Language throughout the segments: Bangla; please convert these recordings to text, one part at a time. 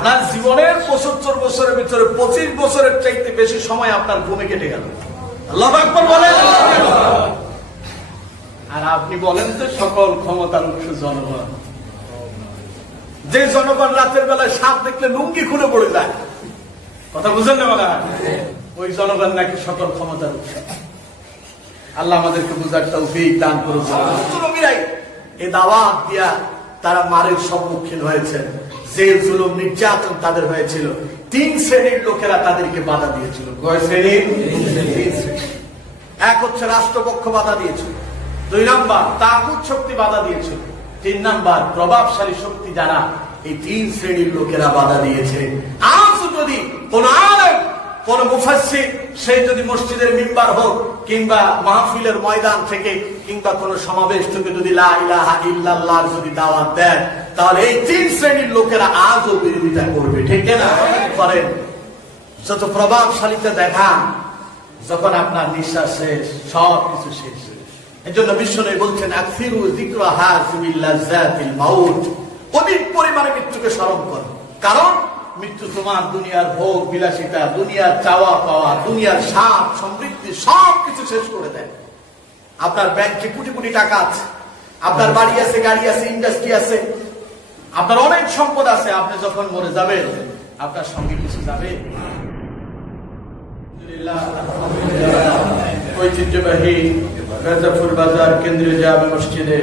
আপনার জীবনের 75 বছরের ভিতরে 25 বছরের চাইতে বেশি সময় আপনার ঘুমে কেটে গেল। আল্লাহু আকবার বলেন। আর আপনি বলেন যে সকল ক্ষমতার উৎস জনগণ। যে জনগণ রাতের বেলায় সাপ দেখলে লুঙ্গি খুলে পড়ে যায়, কথা বুঝেন না বলা, ওই জনগণ নাকি সকল ক্ষমতার উৎস। আল্লাহ আমাদেরকে বুঝার তৌফিক দান করুন। এই দাওয়াত দিয়া তারা মারের সম্মুখীন হয়েছে, জেল জুলুম নির্যাতন তাদের হয়েছিল। 3 শ্রেণীর লোকেরা তাদেরকে বাধা দিয়েছিল। কয় শ্রেণীর? এক হচ্ছে রাষ্ট্রপক্ষ বাধা দিয়েছিল, 2 নাম্বার তাগুত শক্তি বাধা দিয়েছিল, 3 নাম্বার প্রভাবশালী শক্তি যারা, এই 3 শ্রেণীর লোকেরা বাধা দিয়েছে। আজ যদি কোন আলেম, কোন মুফাসসির, সে যদি মসজিদের মিম্বার হোক কিংবা মাহফিলের ময়দান থেকে কিংবা কোন সমাবেশ থেকে যদি লা ইলাহা ইল্লাল্লাহ যদি দাওয়াত দেন, তাহলে এই 3 শ্রেণীর লোকেরা আজও বিরোধিতা করবে। ঠিক না? করেন। যত প্রভাবশালীতা দেখান, যখন আপনার নিঃশ্বাস শেষ, সব কিছু শেষ। এই জন্য বিশ্বনবী বলছেন, আকসিরু যিকরা হাযিমিল লাযাতিল মাউত, অধিক পরিমাণে মৃত্যুকে স্মরণ করো, কারণ মৃত্যু তোমার দুনিয়ার ভোগ বিলাসিতা, দুনিয়ার চাওয়া পাওয়া, দুনিয়ার স্বাদ সমৃদ্ধি সবকিছু শেষ করে দেয়। আপনার ব্যাংকে কোটি কোটি টাকা আছে, আপনার বাড়ি আছে, গাড়ি আছে, ইন্ডাস্ট্রি আছে, আপনার অনেক সম্পদ আছে। আপনি যখন মরে যাবেন, আপনার সঙ্গে কিছু যাবে? ঐতিহ্যবাহী গাজাফুল বাজার কেন্দ্রীয় জামে মসজিদে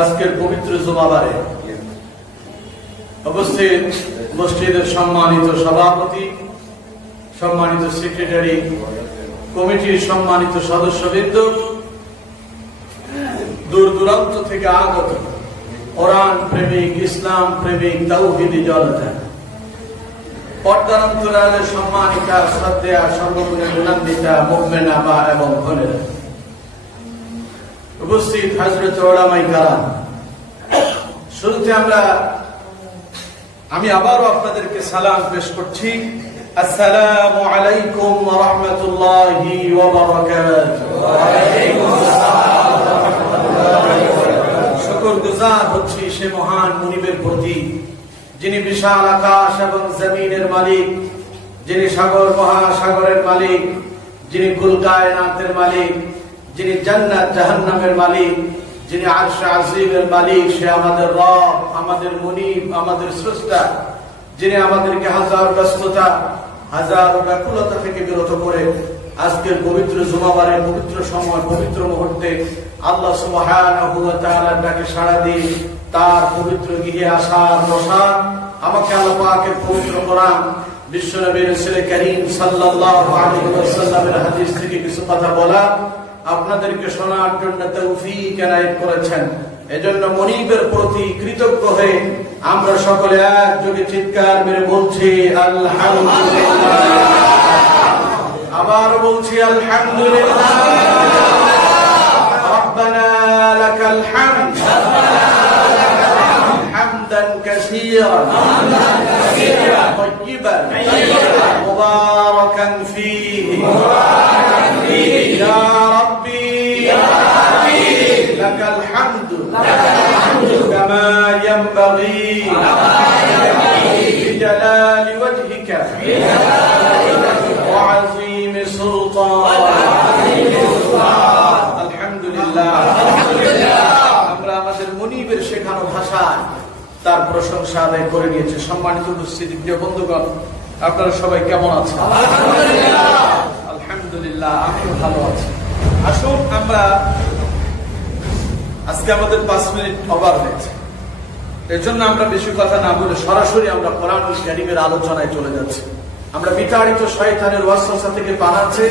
আজকের পবিত্র জুমাবারে উপস্থিত মসজিদের সম্মানিত সভাপতি, সম্মানিত সেক্রেটারি, কমিটির সম্মানিত সদস্যবৃন্দ, দূর দূরান্ত থেকে আগত কোরআন প্রেমিক, ইসলাম প্রেমিক, তাওহীদি জনতা, পর্দার অন্তরালের সম্মানিতা, শ্রদ্ধেয়া, সর্বগুণে গুণান্বিতা মুমিনা মা এবং বোনেরা, উপস্থিত হযরত উলামায়ে কেরাম, শুরুতে আমি আবারও আপনাদেরকে সালাম পেশ করছি। আসসালামু আলাইকুম ওয়া রাহমাতুল্লাহি ওয়া বারাকাতুহু। ওয়া আলাইকুম আসসালাম ওয়া রাহমাতুল্লাহি ওয়া বারাকাতুহু। শুকরগুজার হচ্ছি সে মহান মুনিবের প্রতি, যিনি বিশাল আকাশ এবং জমিনের মালিক, যিনি সাগর মহাসাগরের মালিক, যিনি কুল কায়নাতের মালিক, যিনি জান্নাত জাহান্নামের মালিক, যিনি আরশ আজিমের মালিক। সে আমাদের রব, আমাদের মুনিব, আমাদের স্রষ্টা, যিনি আমাদেরকে হাজার ব্যস্ততা, হাজার ব্যাকুলতা থেকে বিরত করে আজকের পবিত্র জুমাবারের পবিত্র সময়, পবিত্র মুহূর্তে আল্লাহ সুবহানাহু ওয়া তাআলার ডাকে সাড়া দিয়ে তার পবিত্র গৃহে আসার বসার আমাকে আল্লাহ পাকের পবিত্র কোরআন, বিশ্বনবী রাসূল করিম সাল্লাল্লাহু আলাইহি ওয়াসাল্লামের হাদিস থেকে কিছু কথা বলা, আপনাদেরকে শোনার জন্য তৌফিক এনায়েত করেছেন। এজন্য মুনিবের প্রতি কৃতজ্ঞ হয়ে আমরা সকলে একযোগে চিৎকার মেরে বলছি আলহামদুলিল্লাহ। আবার বলছি আলহামদুলিল্লাহ। রব্বানা লাকাল হামদ হামদান কাসীরান তাইয়িবান মুবারাকান ফীহি ইয়া রাব্বি লাকাল হামদু কামা ইয়ানবাগী বিজালালি ওয়াজহিকা ওয়া আযীমি সুলতানিক। আলহামদুলিল্লাহ। আমরা আমাদের মুনিবের শেখানো ভাষায় তার প্রশংসা আদায় করে নিয়েছে। সম্মানিত উপস্থিতি, প্রিয় বন্ধুগণ, আপনারা সবাই কেমন আছেন? আলহামদুলিল্লাহ, আমি ভালো আছি। আসুন আমরা আজকে আমাদের 5 মিনিট ওভার হয়েছে, এর জন্য আমরা বেশি কথা না বলে সরাসরি আমরা কোরআনুল কারীমের আলোচনায় চলে যাচ্ছি। আমরা বিতাড়িত শয়তানের ওয়াসওয়াসা থেকে পালাচ্ছে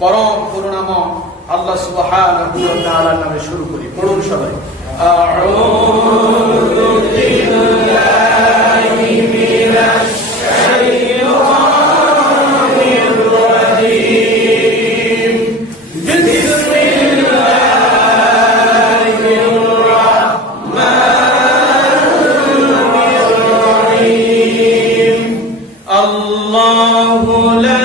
পরম করুণাময় আল্লাহ সুবহানাহু ওয়া তাআলার নামে শুরু করি। পড়ুন সবাই। আউযু বিল্লাহি মিনাশ শাইতানির রাজীম। বিসমিল্লাহির রাহমানির রাহিম। আল্লাহু লা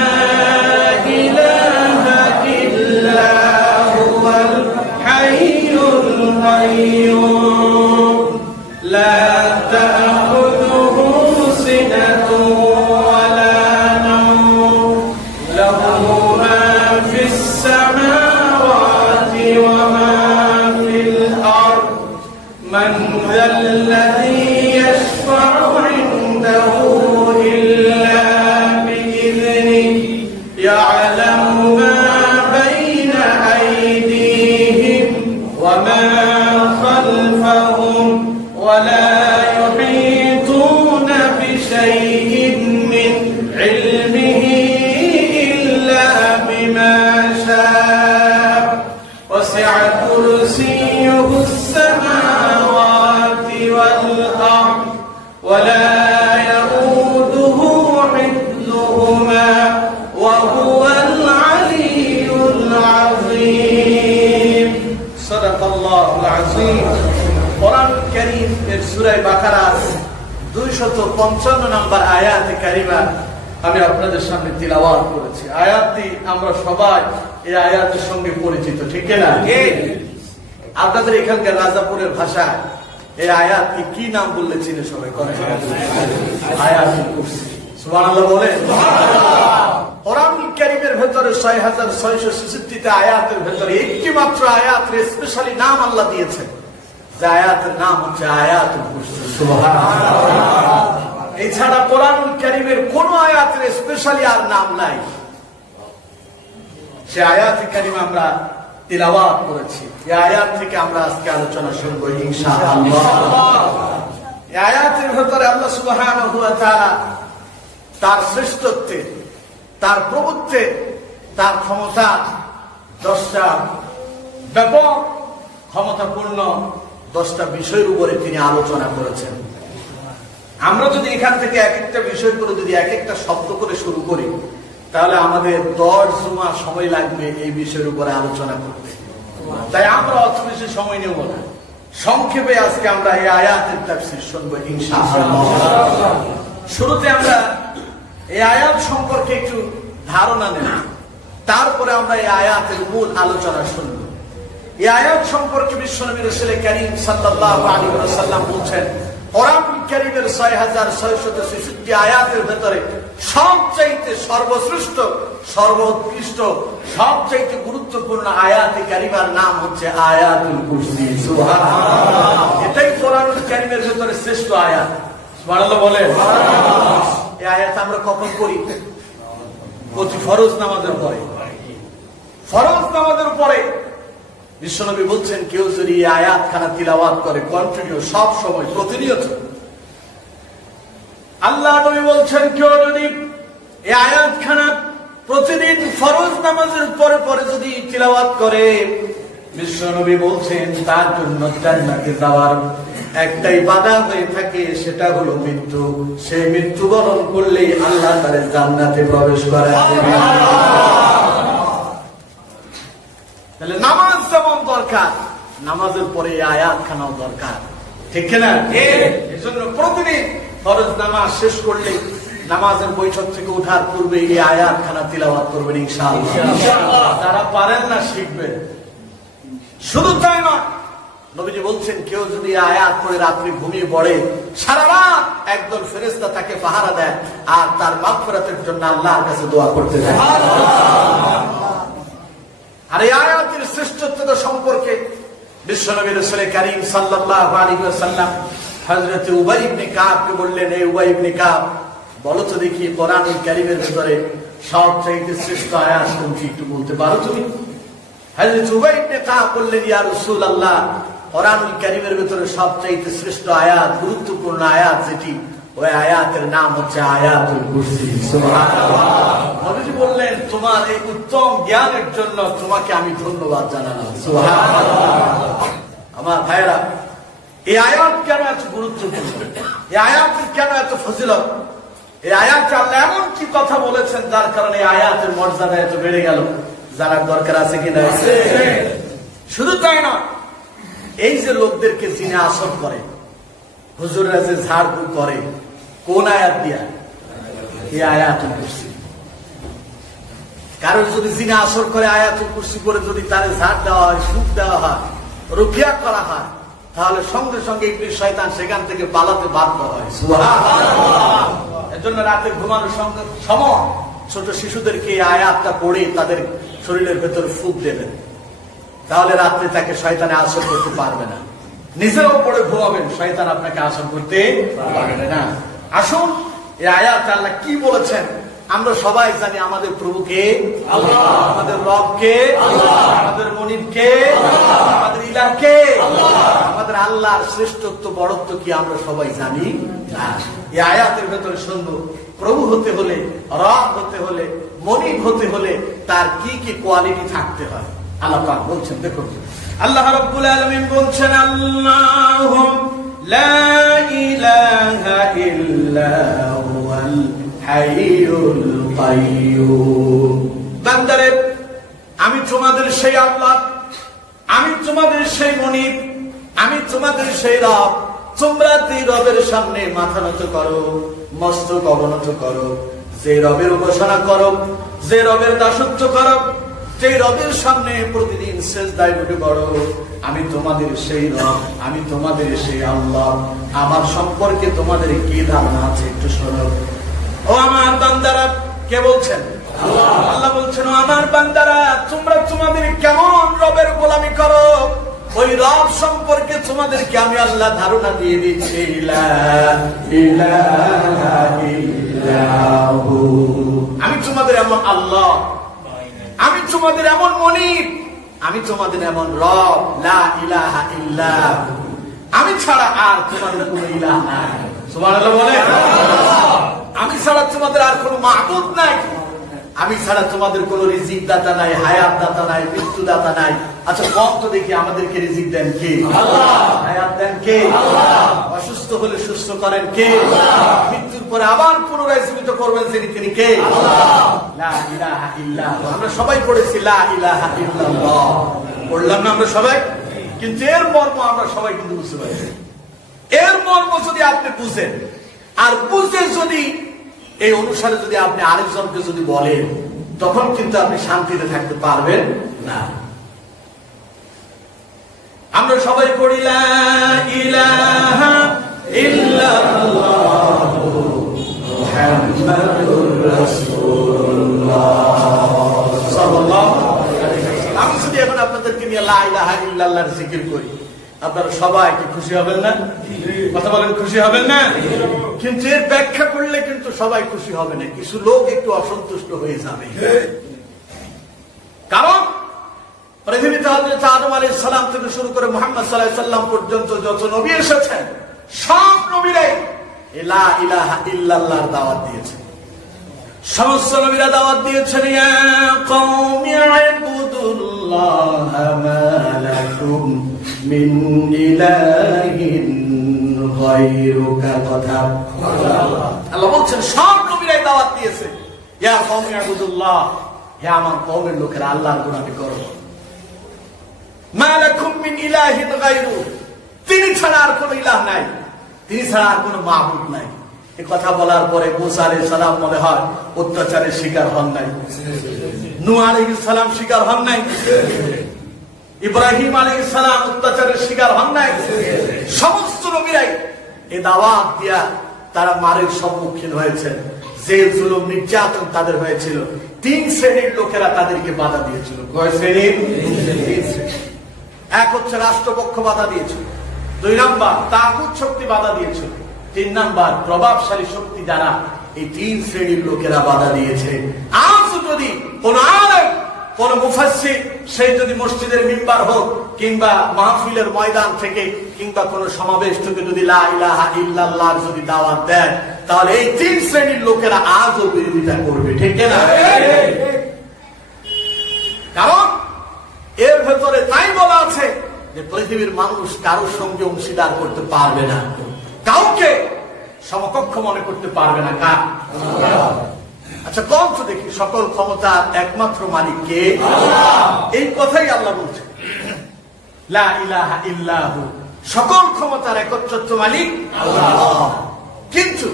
لا সূরা বাকারা 255 নম্বর আয়াতে কারিমা আমি আপনাদের সামনে তিলাওয়াত করেছি। আয়াতটি আমরা সবাই এই আয়াতের সঙ্গে পরিচিত, ঠিক না? আপনাদের এখানকার রাজাপুরের ভাষায় এই আয়াতকে কি নাম বললে চিনে সবাই? আয়াতুল কুরসি। সুবহানাল্লাহ বলেন। কোরআনুল কারীমের ভেতরে 6666 আয়াতের ভেতরে একটি মাত্র আয়াতের স্পেশালি নাম আল্লাহ দিয়েছেন, যে আয়াতের নাম হচ্ছে আয়াতুল কুরসি। সুবহানাল্লাহ। এছাড়া কোরআনুল কারীমের কোন আয়াতের স্পেশালি আর নাম নাই। সে আয়াতে কারিমা আমরা তিলাওয়াত করেছি। এই আয়াত থেকে আমরা আজকে আলোচনা শুরু করি ইনশাআল্লাহ। এই আয়াতের ভেতরে আল্লাহ সুবহানাহু ওয়া তাআলা তার শ্রেষ্ঠত্বে, তার প্রভুত্বে, তার ক্ষমতা 10টা ব্যাপক ক্ষমতাপূর্ণ 10টা বিষয়ের উপরে তিনি আলোচনা করেছেন। আমরা যদি এখান থেকে এক একটা বিষয় করে যদি এক একটা শব্দ করে শুরু করি, তাহলে আমাদের 10 জুমা সময় লাগবে এই বিষয়ের উপরে আলোচনা করতে। তাই আমরা অত বেশি সময় নেব না, সংক্ষেপে আজকে আমরা এই আয়াতের তাফসীর শুনবো ইনশাআল্লাহ। শুরুতে আমরা এই আয়াত সম্পর্কে একটু ধারণা নেব, তারপরে আমরা এই আয়াতের মূল আলোচনা শুনব। এই আয়াত সম্পর্কে বিশ্বনবী রাসূল কারীম সাল্লাল্লাহু আলাইহি ওয়াসাল্লাম বলছেন, কোরআনুল কারীমের 6666 আয়াতের ভেতরে সবচাইতে সর্বশ্রেষ্ঠ, সর্বোৎকৃষ্ট, সবচাইতে গুরুত্বপূর্ণ আয়াতে কারিমার নাম হচ্ছে আয়াতুল কুরসি। সুবহানাল্লাহ। এটাই কোরআনুল কারীমের ভেতরে শ্রেষ্ঠ আয়াত। সুবহানাল্লাহ বলেন। এই আয়াত আমরা কখন পড়ি? প্রতি ফরজ নামাজের পরে। ফরজ নামাজের পরে বিশ্বনবী বলছেন, কেউ যদি এই আয়াতখানা তিলাওয়াত করে কন্টিনিউ, সব সময়, প্রতিনিয়ত, আল্লাহ নবী বলছেন কেউ যদি এই আয়াতখানা প্রতিদিন ফরজ নামাজের পরে পরে যদি তিলাওয়াত করে, বিশ্বনবী বলছেন তার জন্য জান্নাতে যাওয়ার একটাই বাধা হয়ে থাকে, সেটা হলো মৃত্যু। সে মৃত্যুবরণ করলেই আল্লাহ তার জান্নাতে প্রবেশ করাতে। তাহলে নামাজ যেমন দরকার, নামাজের পরে এই আয়াতখানাও দরকার, ঠিক না? এজন্য প্রতিদিন ফরজ নামাজ শেষ করলে নামাজের বৈঠক থেকে ওঠার পূর্বে এই আয়াতখানা তিলাওয়াত করবেন ইনশাআল্লাহ। যারা পারেন না শিখবেন। শুধু তাই নয়, নবীজি বলছেন কেউ যদি আয়াত পড়ে রাত্রি ঘুমিয়ে পড়ে, সারা রাত একদল ফেরেশতা তাকে পাহারা দেয় আর তার মাগফিরাতের জন্য আল্লাহর কাছে দোয়া করতে দেয়। আর এই আয়াতের শ্রেষ্ঠত্ব সম্পর্কে বিশ্বনবী রাসূল কারীম সাল্লাল্লাহু আলাইহি ওয়াসাল্লাম হযরত উবাই ইবনে কাবকে বললেন, এই উবাই ইবনে কাব, বলো তো দেখি কোরআনুল কারীমের ভিতরে সবচেয়ে শ্রেষ্ঠ আয়াত কোনটি, একটু বলতে পারো তুমি? হযরত উবাই ইবনে কাব বললেন, ইয়া রাসূলুল্লাহ, কোরআনুল কারীমের ভিতরে সবচেয়ে শ্রেষ্ঠ আয়াত, গুরুত্বপূর্ণ আয়াত যেটি, ওই আয়াতের নাম হচ্ছে আয়াতুল কুরসি। সুবহানাল্লাহ। নবীজি বললেন, তোমার এই উত্তম জ্ঞানের জন্য তোমাকে আমি ধন্যবাদ জানালাম। সুবহানাল্লাহ। আমার ভাইরা, এই আয়াত কেন এত গুরুত্বপূর্ণ? এই আয়াতের কেন এত ফজিলত? এই আয়াতে আল্লাহ এমন কি কথা বলেছেন যার কারণে এই আয়াতের মর্যাদা এত বেড়ে গেল? জানার দরকার আছে কিনা? শুধু তাই না, এই যে লোকদেরকে জিনে আসর করে, হুজুররা যে ঝাড়ফুঁক করে, কোন আয়াত দিয়া? এই আয়াতুল কুরসি। কারণ যদি জিনে আসর করে আয়াতুল কুরসি করে যদি তারে ঝাড় দেওয়া হয়, সুখ দেওয়া হয়, রুকিয়া করা হয়, তাহলে সঙ্গে সঙ্গে ইবলিস শয়তান সেখান থেকে পালাতে বাধ্য হয়। সুবহানাল্লাহ। এজন্য রাতে ঘুমানোর সময় ছোট শিশুদেরকে এই আয়াতটা পড়ে তাদের শরীরের ভেতর ফুঁক দেবেন, তাহলে রাত্রে তাকে শয়তানে আসর করতে পারবে না। নিজেও পড়ে ঘুমাবেন, শয়তান আপনাকে আসর করতে পারবে না। আসুন, এই আয়াত আল্লাহ কি বলেছেন আমরা সবাই জানি। আমাদের প্রভুকে আল্লাহ, আমাদের রবকে আল্লাহ, আমাদের মনিবকে আল্লাহ, আমাদের ইলাহকে আল্লাহ। আমাদের আল্লাহর শ্রেষ্ঠত্ব, বড়ত্ব কি আমরা সবাই জানি না? এই আয়াতের ভেতরে শুনবো, প্রভু হতে হলে, রব হতে হলে, মনিব হতে হলে তার কি কি কোয়ালিটি থাকতে হয় আল্লাহ পাক বলছেন। দেখুন, আল্লাহ রাব্বুল আলামিন বলছেন, আল্লাহু লা ইলাহা ইল্লা হুয়াল হাইয়ুল কাইয়্যুম। বান্দারে, আমি তোমাদের সেই আল্লাহ, আমি তোমাদের সেই মনিব, আমি তোমাদের সেই রব, তোমরা যে রবের সামনে মাথা নত করো, মস্তক অবনত করো, যে রবের উপাসনা করো, যে রবের দাসত্ব করো, যে রবের সামনে প্রতিদিন সেজদায় উঠে পড়ো, আমি তোমাদের সেই রব, আমি তোমাদের সেই আল্লাহ। আমার সম্পর্কে তোমাদের কি ধারণা আছে একটু শোনো। ও আমার বান্দারা, কে বলছেন? আল্লাহ বলছেন, ও আমার বান্দারা, তোমরা তোমাদের কেমন রবের গোলামি করো, ওই রব সম্পর্কে তোমাদেরকে আমি আল্লাহ ধারণা দিয়ে দিচ্ছি। আমি তোমাদের এমন আল্লাহ, আমি তোমাদের এমন মনিব, আমি তোমাদের এমন রব, লা ইলাহা ইল্লাহু, আমি ছাড়া আর তোমাদের কোনো ইলাহ নাই। সুবহানাল্লাহ বলে। আমি ছাড়া তোমাদের আর কোনো মাবুদ নাই, আমি ছাড়া তোমাদের কোনো রিজিক দাতা নাই, হায়াত দাতা নাই, মৃত্যু দাতা নাই। আচ্ছা কম তো দেখি, আমাদেরকে রিজিক দেন কে? আল্লাহ। হায়াত দেন কে? আল্লাহ। অসুস্থ হলে সুস্থ করেন কে? আল্লাহ। মৃত্যুর পরে আবার পুনরায় জীবিত করবেন তিনি কে? আল্লাহ। লা ইলাহা ইল্লাল্লাহ। আমরা সবাই পড়েছি লা ইলাহা ইল্লাল্লাহ, পড়লাম না আমরা সবাই? কিন্তু এর মর্ম আমরা সবাই কিন্তু বুঝতে পারছি। এর মর্ম যদি আপনি বুঝেন, আর বুঝে যদি এই অনুসারে যদি আপনি আরেকজনকে যদি বলেন, তখন কিন্তু আপনি শান্তিতে থাকতে পারবেন না। আমরা সবাই পড়ি লা ইলাহা ইল্লাল্লাহু মুহাম্মাদুর রাসূলুল্লাহ সাল্লাল্লাহু আলাইহি ওয়াসাল্লাম। আমি যদি এখন আপনাদেরকে নিয়ে লা ইলাহা ইল্লাল্লাহর জিকির করি, আপনারা সবাই কি খুশি হবেন না? কথা বলেন, খুশি হবেন না? কিন্তু এর ব্যাখ্যা করলে কিন্তু সবাই খুশি হবে না, কিছু লোক একটু অসন্তুষ্ট হয়ে যাবে। কারণ পৃথিবীতে হযরত আদম আলাইহিস সালাম থেকে শুরু করে মুহাম্মদ সাল্লাল্লাহু আলাইহি ওয়াসাল্লাম পর্যন্ত যত নবী এসেছেন, সব নবীরাই লা ইলাহা ইল্লাল্লাহর দাওয়াত দিয়েছেন। সমস্ত নবীরা দাওয়াত দিয়েছেন, ইয়া কওমি ইবুদুল্লাহ মা লাকুম মিন ইলাহিন গায়রুকা। কথা আল্লাহ বলছেন, সব নবীরাই দাওয়াত দিয়েছে, ইয়া কওমি ইবুদুল্লাহ, হে আমার কওমের লোকেরা আল্লাহর গোলামি করো। মা লাকুম মিন ইলাহিন গায়রু, তিনি ছাড়া আর কোনো ইলাহ নাই, তিনি ছাড়া আর কোনো মাবুদ নাই। এই কথা বলার পরে মুসা আলাইহিস সালাম মনে হয় অত্যাচারের শিকার হন নাই, নূহ আলাইহিস সালাম শিকার হন নাই, ইব্রাহিম আলাইহিস সালাম অত্যাচারের শিকার হন নাই। সমস্ত নবীরাই এই দাওয়াত দিয়া তারা মারের সম্মুখীন হয়েছেন। যে জুলুম নির্যাতন তাদের হয়েছিল, তিন শ্রেণীর লোকেরা তাদেরকে বাধা দিয়েছিল। কয় শ্রেণীর? এক হচ্ছে রাষ্ট্রপক্ষ বাধা দিয়েছিল, 2 নাম্বার তাগুত শক্তি বাধা দিয়েছিল, 3 নাম্বার প্রভাবশালী শক্তি দ্বারা এই 3 শ্রেণীর লোকেরা বাধা দিয়েছে। আজ যদি কোন আলেম, কোন মুফাসসির, সে যদি মসজিদের মিম্বার হোক কিংবা মাহফিলের ময়দান থেকে কিংবা কোন সমাবেশ থেকে যদি লা ইলাহা ইল্লাল্লাহ যদি দাওয়াত দেন, তাহলে এই 3 শ্রেণীর লোকেরা আজও বিরোধিতা করবে, ঠিক না? কারণ এর ভেতরে তাই বলা আছে যে পৃথিবীর মানুষ কারোর সঙ্গে অংশীদার করতে পারবে না, কাউকে সমকক্ষ মনে করতে পারবে না। কার? আচ্ছা কম তো দেখি, সকল ক্ষমতার একমাত্র মালিক কে? আল্লাহ। এই কথাই আল্লাহ বলছেন, লা ইলাহা ইল্লাহু, সকল ক্ষমতার একচ্ছত্র মালিক আল্লাহ। কিন্তু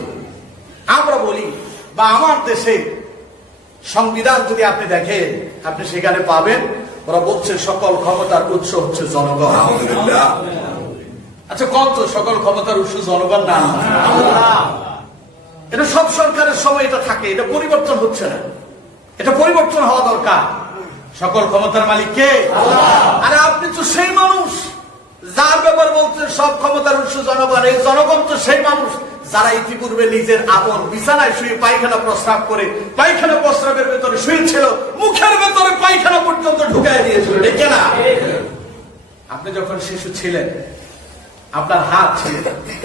আমরা বলি, বা আমার দেশে সংবিধান যদি আপনি দেখেন, আপনি সেখানে পাবেন ওরা বলছে সকল ক্ষমতার উৎস হচ্ছে জনগণ। আচ্ছা কত সকল ক্ষমতার উৎস জনগণ না আল্লাহ? এটা সব সরকারের সময় এটা থাকে, এটা পরিবর্তন হচ্ছে না, এটা পরিবর্তন হওয়া দরকার। সকল ক্ষমতার মালিক কে? আল্লাহ। আরে আপনি তো সেই মানুষ যার ব্যাপার বলছেন সব ক্ষমতার উৎস জনগণ। এই জনগণ তো সেই মানুষ যারা ইতিপূর্বে নিজের আপন বিছানায় শুয়ে পায়খানা প্রস্রাব করে পায়খানা প্রস্রাবের ভেতরে শুয়েছিল, মুখের ভেতরে পায়খানা পর্যন্ত ঢুকাই দিয়েছিল, ঠিক না? আপনি যখন শিশু ছিলেন, আপনার হাত ছিল,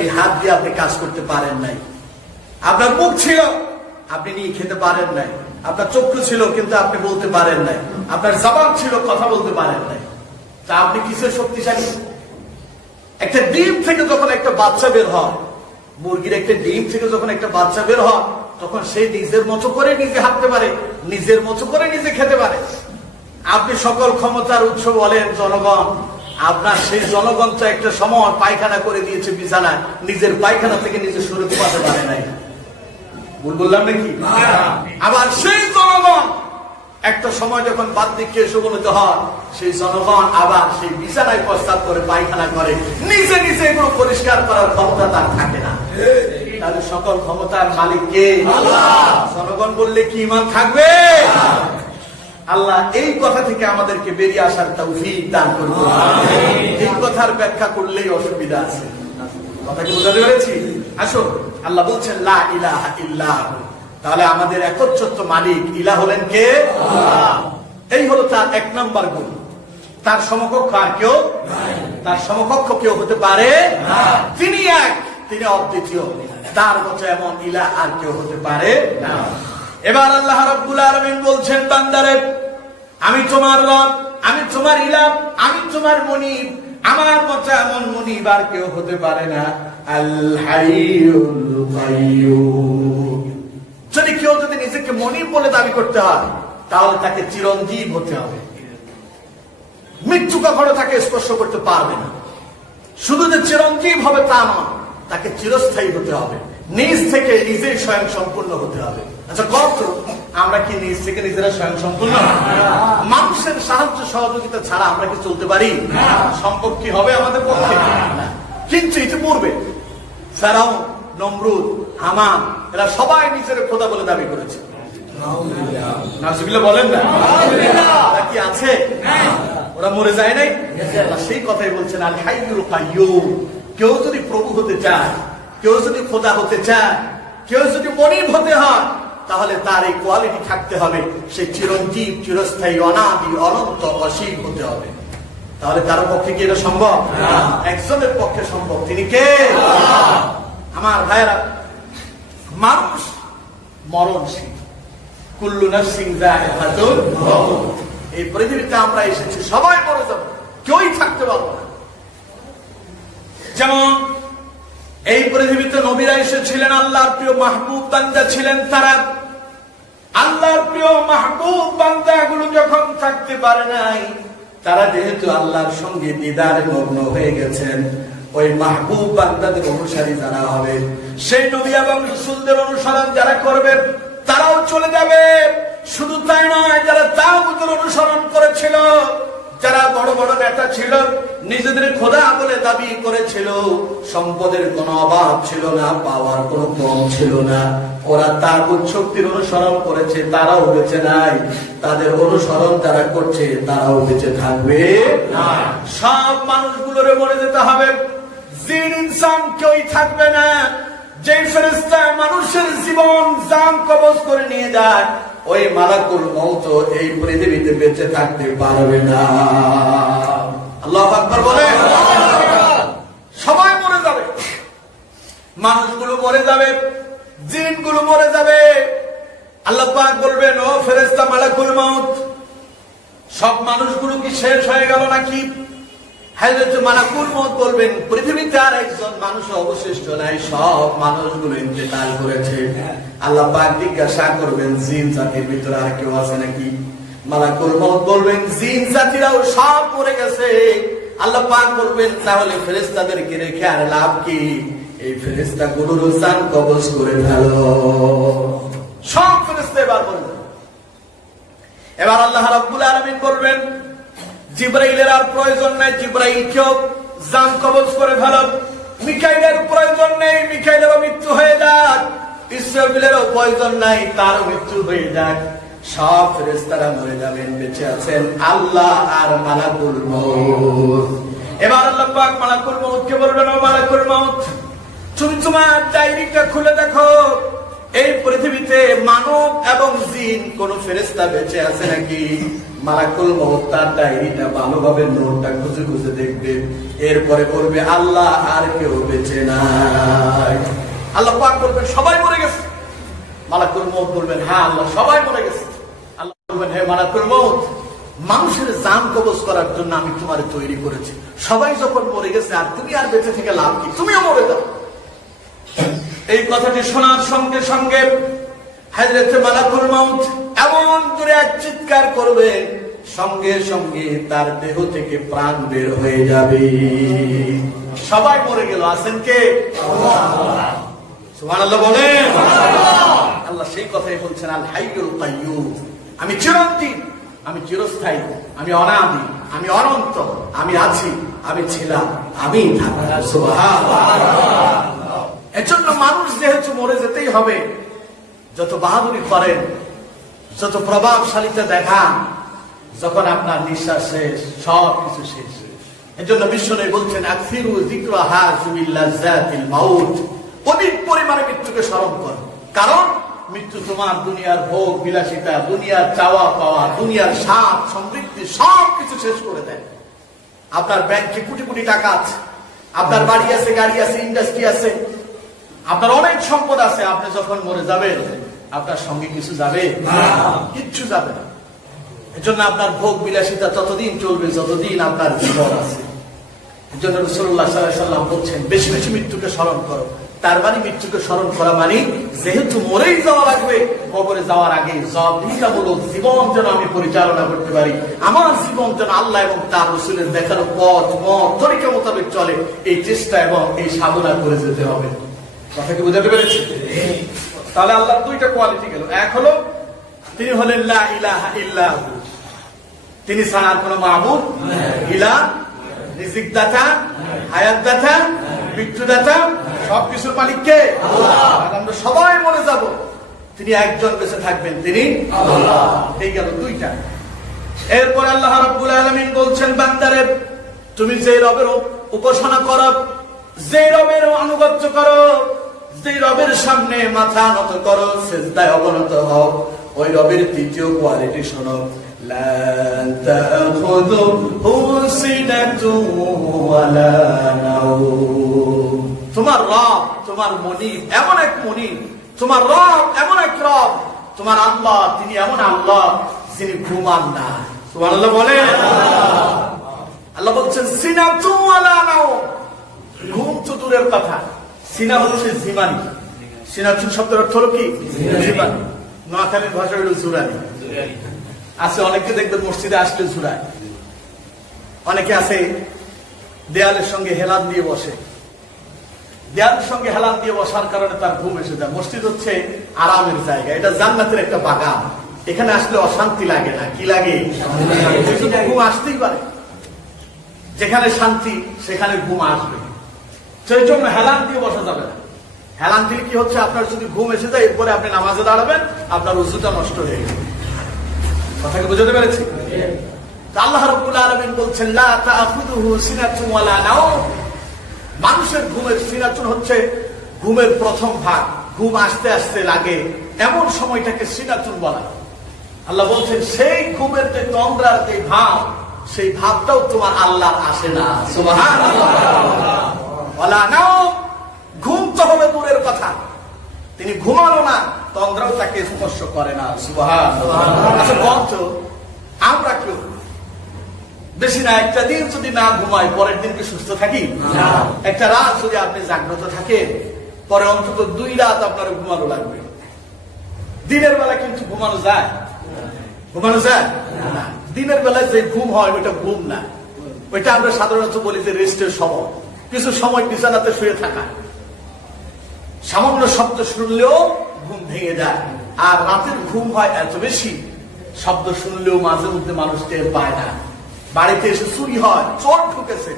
এই হাত দিয়ে আপনি কাজ করতে পারেন নাই। আপনার মুখ ছিল, আপনি নিয়ে খেতে পারেন নাই। আপনার চক্ষু ছিল, কিন্তু আপনি বলতে পারেন নাই। আপনার জবান ছিল, কথা বলতে পারেন নাই। তা আপনি কিসের শক্তিশালী? একটা ডিম থেকে যখন একটা বাচ্চা বের হয়, মুরগির একটা ডিম থেকে যখন একটা বাচ্চা বের হয়, তখন সে নিজের মতো করে নিজে হাঁটতে পারে, নিজের মতো করে নিজে খেতে পারে। আপনি সকল ক্ষমতার উৎস বলেন জনগণ, আপনার সেই জনগণ তো একটা সময় পায়খানা করে দিয়েছে বিছানায়, নিজের পায়খানা থেকে নিজে সরে পাতে পারে নাই। ভুল বললাম নাকি? আবার সেই জনগণ একটা সময় যখন বার্ধক্যে এসে উপনীত হয়, সেই জনগণ আবার সেই বিছানায় প্রস্তাব করে, পায়খানা করে, নিজে নিজে এগুলো পরিষ্কার করার ক্ষমতা তার থাকে না। তাহলে সকল ক্ষমতার মালিক কে? আল্লাহ। জনগণ বললে কি ঈমান থাকবে? আল্লাহ এই কথা থেকে আমাদেরকে বেরিয়ে আসার তৌফিক দান করুন। এই কথার ব্যাখ্যা করলেই অসুবিধা আছে। কথা কি বুঝাতে পেরেছি? আসো, আল্লাহ বলছেন লা ইলাহা ইল্লাহু, তাহলে আমাদের একচ্ছত্র মালিক ইলাহ হলেন কে? আল্লাহ। এই হলো তার এক নাম্বার গুণ। তার সমকক্ষ আর কেউ নাই, তার সমকক্ষ কেউ হতে পারে না। তিনি এক, তিনি অদ্বিতীয়, তার মতো এমন ইলাহ আর কেউ হতে পারে না। এবার আল্লাহ রাব্বুল আলামিন বলছেন, বান্দারে আমি তোমার রব, আমি তোমার ইলাহ, আমি তোমার মুনিব, আমার মতো এমন মুনিব আর কেউ হতে পারে না। আল হাইয়ুল কাইয়্যুম। যদি কেউ যদি নিজেকে মুনিব বলে দাবি করতে হয়, তাহলে তাকে চিরঞ্জীব হতে হবে। মৃত্যু কখনো তাকে স্পর্শ করতে পারবে না। শুধু যে চিরঞ্জীব হবে তা নয়, তাকে চিরস্থায়ী হতে হবে। নিজ থেকে নিজেই স্বয়ং সম্পূর্ণ হতে হবে। আচ্ছা কত আমরা কি নিজ থেকে নিজেরা স্বয়ং সম্পূর্ণ? মানুষের সাহায্য সহযোগিতা ছাড়া আমরা কি চলতে পারি? সম্ভব কি হবে আমাদের পক্ষে? কিন্তু ইতিপূর্বে ফেরাউন, নমরুদ, হামান এরা সবাই নিজের খোদা বলে দাবি করেছে। নাউজুবিল্লাহ বলেন না? ওরা কি আছে? ওরা মরে যায় নাই? সেই কথাই বলছেন আল হাইয়ুল কাইয়্যুম। কেউ যদি প্রভু হতে চায়, কেউ যদি খোদা হতে চায়, কেউ যদি মুনিব হতে হয়, তাহলে তার এই কোয়ালিটি থাকতে হবে। সে চিরঞ্জীব, চিরস্থায়ী, অনাদি, অনন্ত, অসীম হতে হবে। তাহলে তার পক্ষে কি এটা সম্ভব? একজনের পক্ষে সম্ভব। তিনি কে? আমার ভাইয়েরা, মানুষ মরণশীল। কুল্লু নাফসিন যায়িকাতুল মাউত। এই পৃথিবীতে আমরা এসেছি, সবাই মরে যাব, কেউই থাকতে পারবো না। যেমন এই পৃথিবীতে নবীরা এসেছিলেন, আল্লাহর প্রিয় মাহবুব বান্দা ছিলেন তারা। আল্লাহর প্রিয় মাহবুব বান্দাগুলো যখন থাকতে পারে নাই, তারা যেহেতু আল্লাহর সঙ্গে দিদারে মগ্ন হয়ে গেছেন, ওই মাহবুব বান্দাদের অনুসারী যারা হবে, সেই নবী এবং রাসূলদের অনুসরণ যারা করবে, তারাও চলে যাবে। শুধু তাই নয়, যারা তাগুতের অনুসরণ করেছিল, যারা বড় বড় নেতা ছিল, নিজেদের খোদা বলে দাবি করেছিল, সম্পদের কোনো অভাব ছিল না, পাওয়ার কোনো কম ছিল না, ওরা তাগুত শক্তির অনুসরণ করেছে, তারাও বেঁচে নাই। তাদের অনুসরণ যারা করছে, তারাও বেঁচে থাকবে না। সব মানুষগুলোরে মরে যেতে হবে। জিন ইনসান কেউই থাকবে না। যে ফেরেশতা মানুষের জীবন জান কবজ করে নিয়ে যায়, ওই মালাকুল মউত এই পৃথিবীতে বেঁচে থাকতে পারবে না। আল্লাহু আকবার বলে। সবাই মরে যাবে, মানুষগুলো মরে যাবে, জিনগুলো মরে যাবে। আল্লাহ পাক বলবেন, ও ফেরেশতা মালাকুল মউত, সব মানুষগুলো কি শেষ হয়ে গেল নাকি? হযরত মালাকুল মউত বলবেন, পৃথিবীতে আর একজন মানুষ অবশিষ্ট নাই, সব মানুষগুলো ইন্তেকাল করেছে। আল্লাহ পাক জিজ্ঞাসা করবেন, জিন জাতির ভিতরে আর কেউ আছে নাকি? মালাকুল মউত বলবেন, জিন জাতিরাও সব মরে গেছে। আল্লাহ পাক বলবেন, তাহলে ফেরেশতাদেরকে রেখে আর লাভ কি? এই ফেরেশতাগুলোর জান কবজ করে ফেলো। সব ফেরেশতা এবার বলবেন। এবার আল্লাহ রাব্বুল আলামিন বলবেন, জিবরাইলের আর প্রয়োজন নাই, জিবরাইলকেও জান কবজ করে ফেলো। মিকাইলের প্রয়োজন নেই, মিকাইলেরও মৃত্যু হয়ে যাক। ইসরাফিলেরও প্রয়োজন নাই, তারও মৃত্যু হয়ে যাক। সব ফেরেশতারা মরে যাবেন, বেঁচে আছেন আল্লাহ আর মালাকুল মউত। এবার আল্লাহ পাক মালাকুল মউতকে বলবেন, ও মালাকুল মউত, তুমি তোমার ডায়েরিটা খুলে দেখো, এই পৃথিবীতে মানব এবং জিন কোন ফেরেশতা বেঁচে আছে নাকি? মালাকুল মউত তার ডায়েরিটা ভালোভাবে নোটটা খুঁজে খুঁজে দেখবে, এরপরে বলবে, আল্লাহ আর কেউ বেঁচে নাই। আল্লাহ পাক বলবেন, সবাই মরে গেছে। মালাকুল মউত বলবেন, হ্যাঁ আল্লাহ, সবাই মরে গেছে। আল্লাহ বলবেন, হে মালাকুল মউত, মানুষের জান কবজ করার জন্য আমি তোমারে তৈরি করেছি। সবাই যখন মরে গেছে, আর তুমি আর বেঁচে থেকে লাভ কি? তুমিও মরে যাও। এই কথাটি শোনার সঙ্গে সঙ্গে হযরত মালাকুল মউত এমন জোরে এক চিৎকার করবে, সঙ্গে সঙ্গে তার দেহ থেকে প্রাণ বের হয়ে যাবে। সবাই মরে গেল, আছেন কে? সুবহানাল্লাহ বলেন। আল্লাহ সেই কথাই বলছেন, আল হাইয়ুল কাইয়্যুম, আমি চিরঞ্জীব, আমি চিরস্থায়ী, আমি অনাদি, আমি অনন্ত, আমি আছি, আমি ছিলাম, আমি থাকব। সুবহানাল্লাহ। এজন্য মানুষ যেহেতু মরে যেতেই হবে, যত বাহাদুরি করেন, যত প্রভাবশালীতা দেখান, যখন আপনার নিঃশ্বাস শেষ, সব কিছু শেষ। এজন্য বিশ্বনবী বলছেন, আকসিরু যিকরা হাযিমিল লাযাতিল মাউত, অধিক পরিমাণে মৃত্যুকে স্মরণ করো, কারণ মৃত্যু তোমার দুনিয়ার ভোগ বিলাসিতা, দুনিয়ার চাওয়া পাওয়া, দুনিয়ার স্বাদ সমৃদ্ধি সব কিছু শেষ করে দেয়। আপনার ব্যাংকে কোটি কোটি টাকা আছে, আপনার বাড়ি আছে, গাড়ি আছে, ইন্ডাস্ট্রি আছে, আপনার অনেক সম্পদ আছে, আপনি যখন মরে যাবেন আপনার সঙ্গে কিছু যাবে? কিচ্ছু যাবে না। এজন্য আপনার ভোগ বিলাসিতা ততদিন চলবে যতদিন আপনার জীবন আছে। এজন্য রাসূলুল্লাহ সাল্লাল্লাহু আলাইহি ওয়াসাল্লাম বলছেন, বেশি বেশি মৃত্যুকে স্মরণ করো। তার মানে মৃত্যুকে স্মরণ করা মানে যেহেতু মরেই যাওয়া লাগবে, কবরে যাওয়ার আগে জবাবদিহিতামূলক জীবন যেন আমি পরিচালনা করতে পারি, আমার জীবন যেন আল্লাহ এবং তার রাসূলের দেখানো পথ মত তরিকা মোতাবেক চলে, এই চেষ্টা এবং এই সাধনা করে যেতে হবে। কথা কি বুঝাতে পেরেছি? তাহলে আল্লাহর দুইটা কোয়ালিটি গেল। এক হলো তিনি হলেন লা ইলাহা ইল্লাহু, তিনি ছাড়া আর কোনো মাবুদ ইলাহ, রিজিক দাতা, হায়াত দাতা, মৃত্যু দাতা, সবকিছুর মালিক কে? আল্লাহ। আমরা সবাই মরে যাব, তিনি একজন বেঁচে থাকবেন, তিনি আল্লাহ। এই গেল দুইটা। এরপর আল্লাহ রাব্বুল আলামিন বলছেন, বান্দারে তুমি যে রবের উপাসনা করো, যে রবের আনুগত্য করো, যে রবের সামনে মাথা নত করো, সিজদায় অবনত হও, ওই রবের তৃতীয় কোয়ালিটি শোনো, লা তাখুযুহু সিনাতুন ওয়ালা নাওম। তোমার রব, তোমার মুনিব এমন এক মুনিব, তোমার রব এমন এক রব, তোমার আল্লাহ তিনি এমন আল্লাহ যিনি ঘুমান না। সুবহানাল্লাহ বলেন। আল্লাহ বলছেন সিনাতুন ওয়ালা নাওম, ঘুম তো দূরের কথা, সিনা হচ্ছে জিমানি। সিনাতুন শব্দের অর্থ হলো কি? জিমানি। নোয়াখালীর ভাষা হলো জুরানি। আছে অনেকে দেখবেন মসজিদে আসলে ঝুরায়, অনেকে আছে দেয়ালের সঙ্গে হেলান দিয়ে বসে। দেয়ালের সঙ্গে হেলান দিয়ে বসার কারণে তার ঘুম এসে যায়। মসজিদ হচ্ছে আরামের জায়গা, এটা জান্নাতের একটা বাগান, এখানে আসলে অশান্তি লাগে না। কি লাগে? ঘুম আসতেই পারে। যেখানে শান্তি সেখানে ঘুম আসবে, সেই জন্য হেলান দিয়ে বসা যাবে না। হেলান দিলে কি হচ্ছে, আপনার যদি ঘুম এসে যায় এরপরে আপনি নামাজে দাঁড়াবেন, আপনার ওযুটা নষ্ট হয়ে গেছে। কথাকে বুঝতে পেরেছি? আল্লাহ রাব্বুল আলামিন বলছেন, লা তাখুযুহু সিনাতুন ওয়ালা নাওম। মানুষের ঘুমের সিনাতুন হচ্ছে ঘুমের প্রথম ভাগ, ঘুম আসতে আসতে লাগে, এমন সময়টাকে সিনাতুন বলা। আল্লাহ বলছেন সেই ঘুমের যে তন্দ্রার যে ভাব, সেই ভাবটাও তোমার আল্লাহর আসে না। সুবহানাল্লাহ। ওয়ালা নাওম, ঘুম তো হবে দূরের কথা, তিনি ঘুমানো না, তন্দ্রাও তাকে স্পর্শ করে না। সুবহানাল্লাহ। আচ্ছা বলতো, আমরা কেউ বেশি না একটা দিন যদি না ঘুমাই, পরের দিন কি সুস্থ থাকি? একটা রাত যদি আপনি জাগ্রত থাকেন, পরে অন্তত 2 রাত আপনার ঘুমানো লাগবে। দিনের বেলা কিন্তু ঘুমানো যায়? ঘুমানো যায় না। দিনের বেলায় যে ঘুম হয় ওইটা ঘুম না, ওইটা আমরা সাধারণত বলি যে রেস্টের সময়, কিছু সময় বিছানাতে শুয়ে থাকা, সামান্য শব্দ শুনলেও ঘুম ভেঙে যায়। আর রাতের ঘুম হয় এত বেশি, শব্দ শুনলেও মাঝে মধ্যে মানুষ টের পায় না। বাড়িতে এসে চুরি হয়, চোর ঢুকেছে,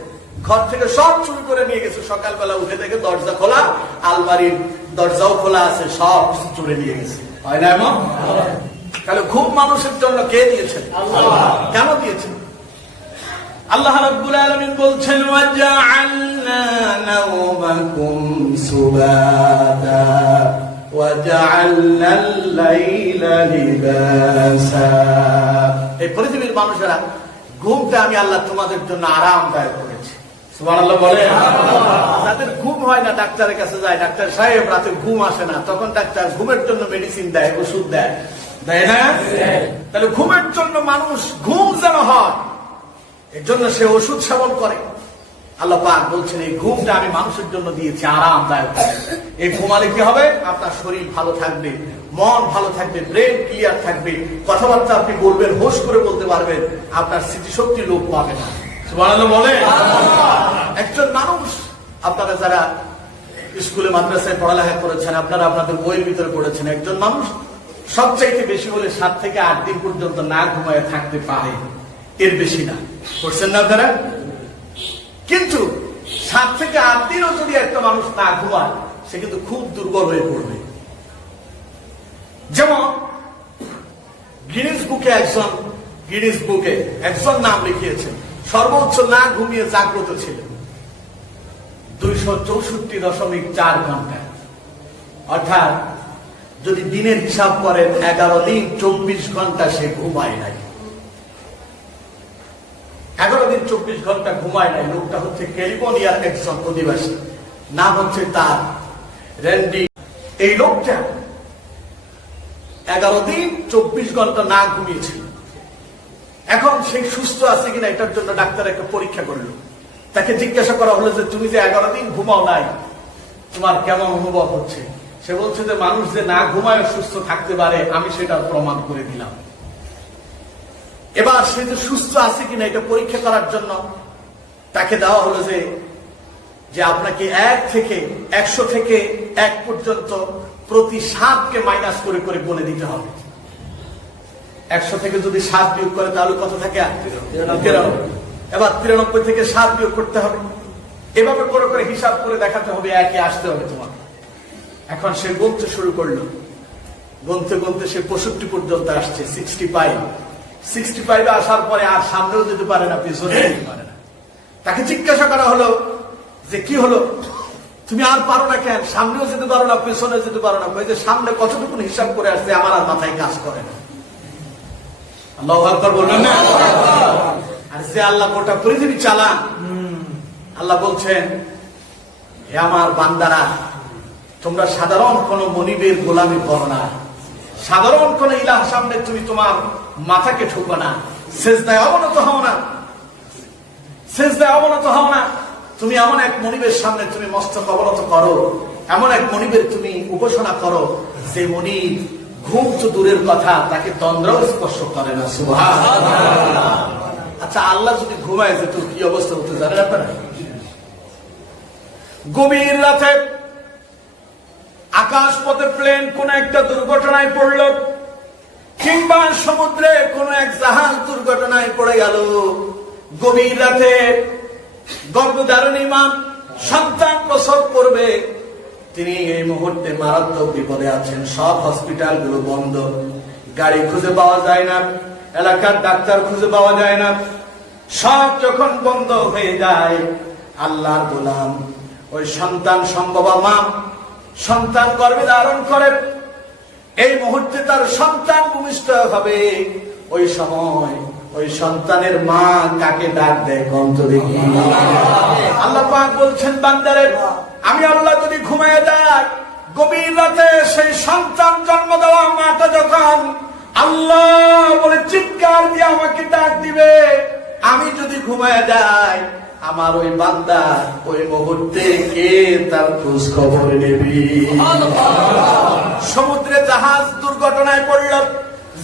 ঘর থেকে সব চুরি করে নিয়ে গেছে, সকালবেলা উঠে থেকে দরজা খোলা, আলমারির দরজাও খোলা আছে, সব কিছু চুরে নিয়ে গেছে। হয় না এমন? তাহলে ঘুম মানুষের জন্য কে দিয়েছেন? আল্লাহ। কেন দিয়েছেন? আল্লাহ রাব্বুল আলামিন বলছেন, ওয়াজআলনা নাওমাকুম সুবাতা ওয়াজআলনাল লাইলা লিবাসা। এই পৃথিবীর মানুষেরা, ঘুমটা আমি আল্লাহ তোমাদের জন্য আরামদায়ক করেছি। সুবহানাল্লাহ বলে। যাদের ঘুম হয় না ডাক্তারের কাছে যায়, ডাক্তার সাহেব রাতে ঘুম আসে না, তখন ডাক্তার ঘুমের জন্য মেডিসিন দেয়, ওষুধ দেয়, দেয় না? তাহলে ঘুমের জন্য মানুষ ঘুম যেন হয়, এর জন্য সে ওষুধ সেবন করে। আল্লাহ পাক বলছেন, এই ঘুমটা আমি মানুষের জন্য দিয়েছি আরামদায়ক। এই ঘুমালে কি হবে? আপনার শরীর ভালো থাকবে, মন ভালো থাকবে, ব্রেন ক্লিয়ার থাকবে, কথাবার্তা আপনি বলবেন, হোশ করে বলতে পারবেন, আপনার স্মৃতিশক্তি লোপ পাবে না। সুবহানাল্লাহ বলে। একজন মানুষ, আপনারা যারা স্কুলে মাদ্রাসায় পড়ালেখা করেছেন, আপনারা আপনাদের বইয়ের ভিতরে পড়েছেন, একজন মানুষ সবচাইতে বেশি হলে 7 থেকে 8 দিন পর্যন্ত না ঘুমায় থাকতে পারে, এর বেশি না। করছেন না আপনারা? কিন্তু 7 থেকে 8 দিনও যদি একটা মানুষ না ঘুমায়, সে কিন্তু খুব দুর্বল হয়ে পড়বে। যেমন গিনেস বুকে একজন নাম লিখিয়েছেন, সর্বোচ্চ না ঘুমিয়ে জাগ্রত ছিলেন 264.4 ঘন্টা। অর্থাৎ যদি দিনের হিসাব করেন 11 দিন 24 ঘন্টা সে ঘুমায় নাই। 11 দিন 24 ঘন্টা ঘুমায় নাই। লোকটা হচ্ছে ক্যালিফোর্নিয়ার একজন অধিবাসী, নাম হচ্ছে তার র্যান্ডি। এই লোকটা 11 দিন 24 ঘন্টা না ঘুমিয়েছিল। এখন সে সুস্থ আছে কিনা এটার জন্য ডাক্তার একটা পরীক্ষা করলো। তাকে জিজ্ঞাসা করা হলো যে তুমি যে 11 দিন ঘুমাও নাই, তোমার কেমন অনুভব হচ্ছে? সে বলছে যে মানুষ যে না ঘুমায় সুস্থ থাকতে পারে, আমি সেটা প্রমাণ করে দিলাম। এবার সে যে সুস্থ আছে কিনা এটা পরীক্ষা করার জন্য তাকে দেওয়া হলো যে আপনাকে 100 থেকে 1 পর্যন্ত প্রতি 7কে মাইনাস করে করে বলে দিতে হবে। 100 থেকে যদি 7 বিয়োগ করে তাহলে কত থাকে? 93। এবার 93 থেকে 7 বিয়োগ করতে হবে। এভাবে করে করে হিসাব করে দেখাতে হবে, 1-এ আসতে হবে তোমার। এখন সে গুনতে শুরু করলো, গুনতে গুনতে সে 65 পর্যন্ত আসছে, 65 আসার পরে আর সামনেও যেতে পারে না, পিছনে যেতে পারে না। তাকে জিজ্ঞাসা করা হলো যে কি হলো, তুমি আর পারো না কেন? সামনেও যেতে পারো না, পেছনে যেতে পারো না। যে সামনে কতটুকু হিসাব করে আসছে, আমার আর মাথায় কাজ করে না। আল্লাহু আকবার বলবেন না? আর যে আল্লাহ গোটা পৃথিবী চালান, আল্লাহ বলছেন, হে আমার বান্দারা, তোমরা সাধারণ কোন মনিবের গোলামি করো না, সাধারণ কোন ইলাহ সামনে তুমি তোমার মাথাকে ঠুকো না, সেজদায় অবনত হও না, তুমি এমন এক মনিবের সামনে তুমি মস্তক অবনত করো, এমন এক মনিবের তুমি উপাসনা করো যে মনিব ঘুম তো দূরের কথা, তাকে তন্দ্রাও স্পর্শ করে না। সুবহানাল্লাহ। আচ্ছা, আল্লাহ যদি ঘুমায় যেত কি অবস্থা হতো জানেন আপনারা? গভীর রাতে আকাশ পথে প্লেন কোন একটা দুর্ঘটনায় পড়ল, কিংবা সমুদ্রে কোন এক জাহাজ দুর্ঘটনায় পড়ে গেল, গভীর রাতে গর্ভধারিণী মা সন্তান প্রসব করবে, তিনি এই মুহূর্তে মারাত্মক বিপদে আছেন। সব হসপিটাল গুলো বন্ধ, গাড়ি খুঁজে পাওয়া যায় না, এলাকার ডাক্তার খুঁজে পাওয়া যায় না। সব যখন বন্ধ হয়ে যায়, আল্লাহর গোলাম ওই সন্তান সম্ভবা মা সন্তান গর্ভে ধারণ করে, এই মুহূর্তে তার সন্তান ভূমিষ্ঠ হবে। ওই সময় ওই সন্তানের মা কাকে ডাক দেয় কন্ত দেখি? আল্লাহ পাক বলছেন, বান্দারে আমি আল্লাহ যদি ঘুমিয়ে যাই, গভীর রাতে সেই সন্তান জন্ম দেওয়া মাটা যখন আল্লাহ বলে চিৎকার দিয়ে আমাকে ডাক দিবে, আমি যদি ঘুমিয়ে যাই, আমার ওই বান্দা ওই মুহূর্তে কে তার খোঁজ খবর নেবে? সমুদ্রে জাহাজ দুর্ঘটনায় পড়ল,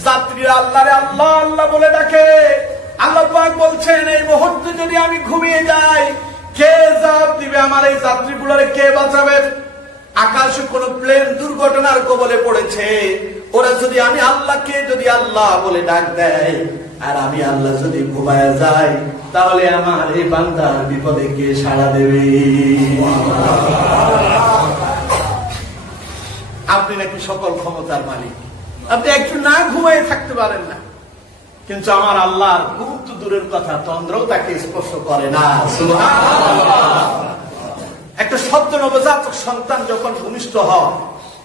যাত্রীরা আল্লাহরে আল্লাহ আল্লাহ বলে ডাকে। আল্লাহ পাক বলছেন, এই মুহূর্তে যদি আমি ঘুমিয়ে যাই, কে জবাব দিবে? আমার এই যাত্রীগুলোরে কে বাঁচাবে? আকাশে কোন প্লেন দুর্ঘটনার কবলে পড়েছে, ওরা যদি আমি আল্লাহকে যদি আল্লাহ বলে ডাক দেয়, আর আমি আল্লাহ যদি ঘুমায় যাই, তাহলে আমার এই বান্দার বিপদে কে সাড়া দেবে? আপনি নাকি সকল ক্ষমতার মালিক, আপনি একটু না ঘুমায় থাকতে পারেন না, কিন্তু আমার আল্লাহর ঘুম তো দূরের কথা, তন্দ্রও তাকে স্পর্শ করে না। সুবহানাল্লাহ। একটা সদ্য নবজাতক সন্তান যখন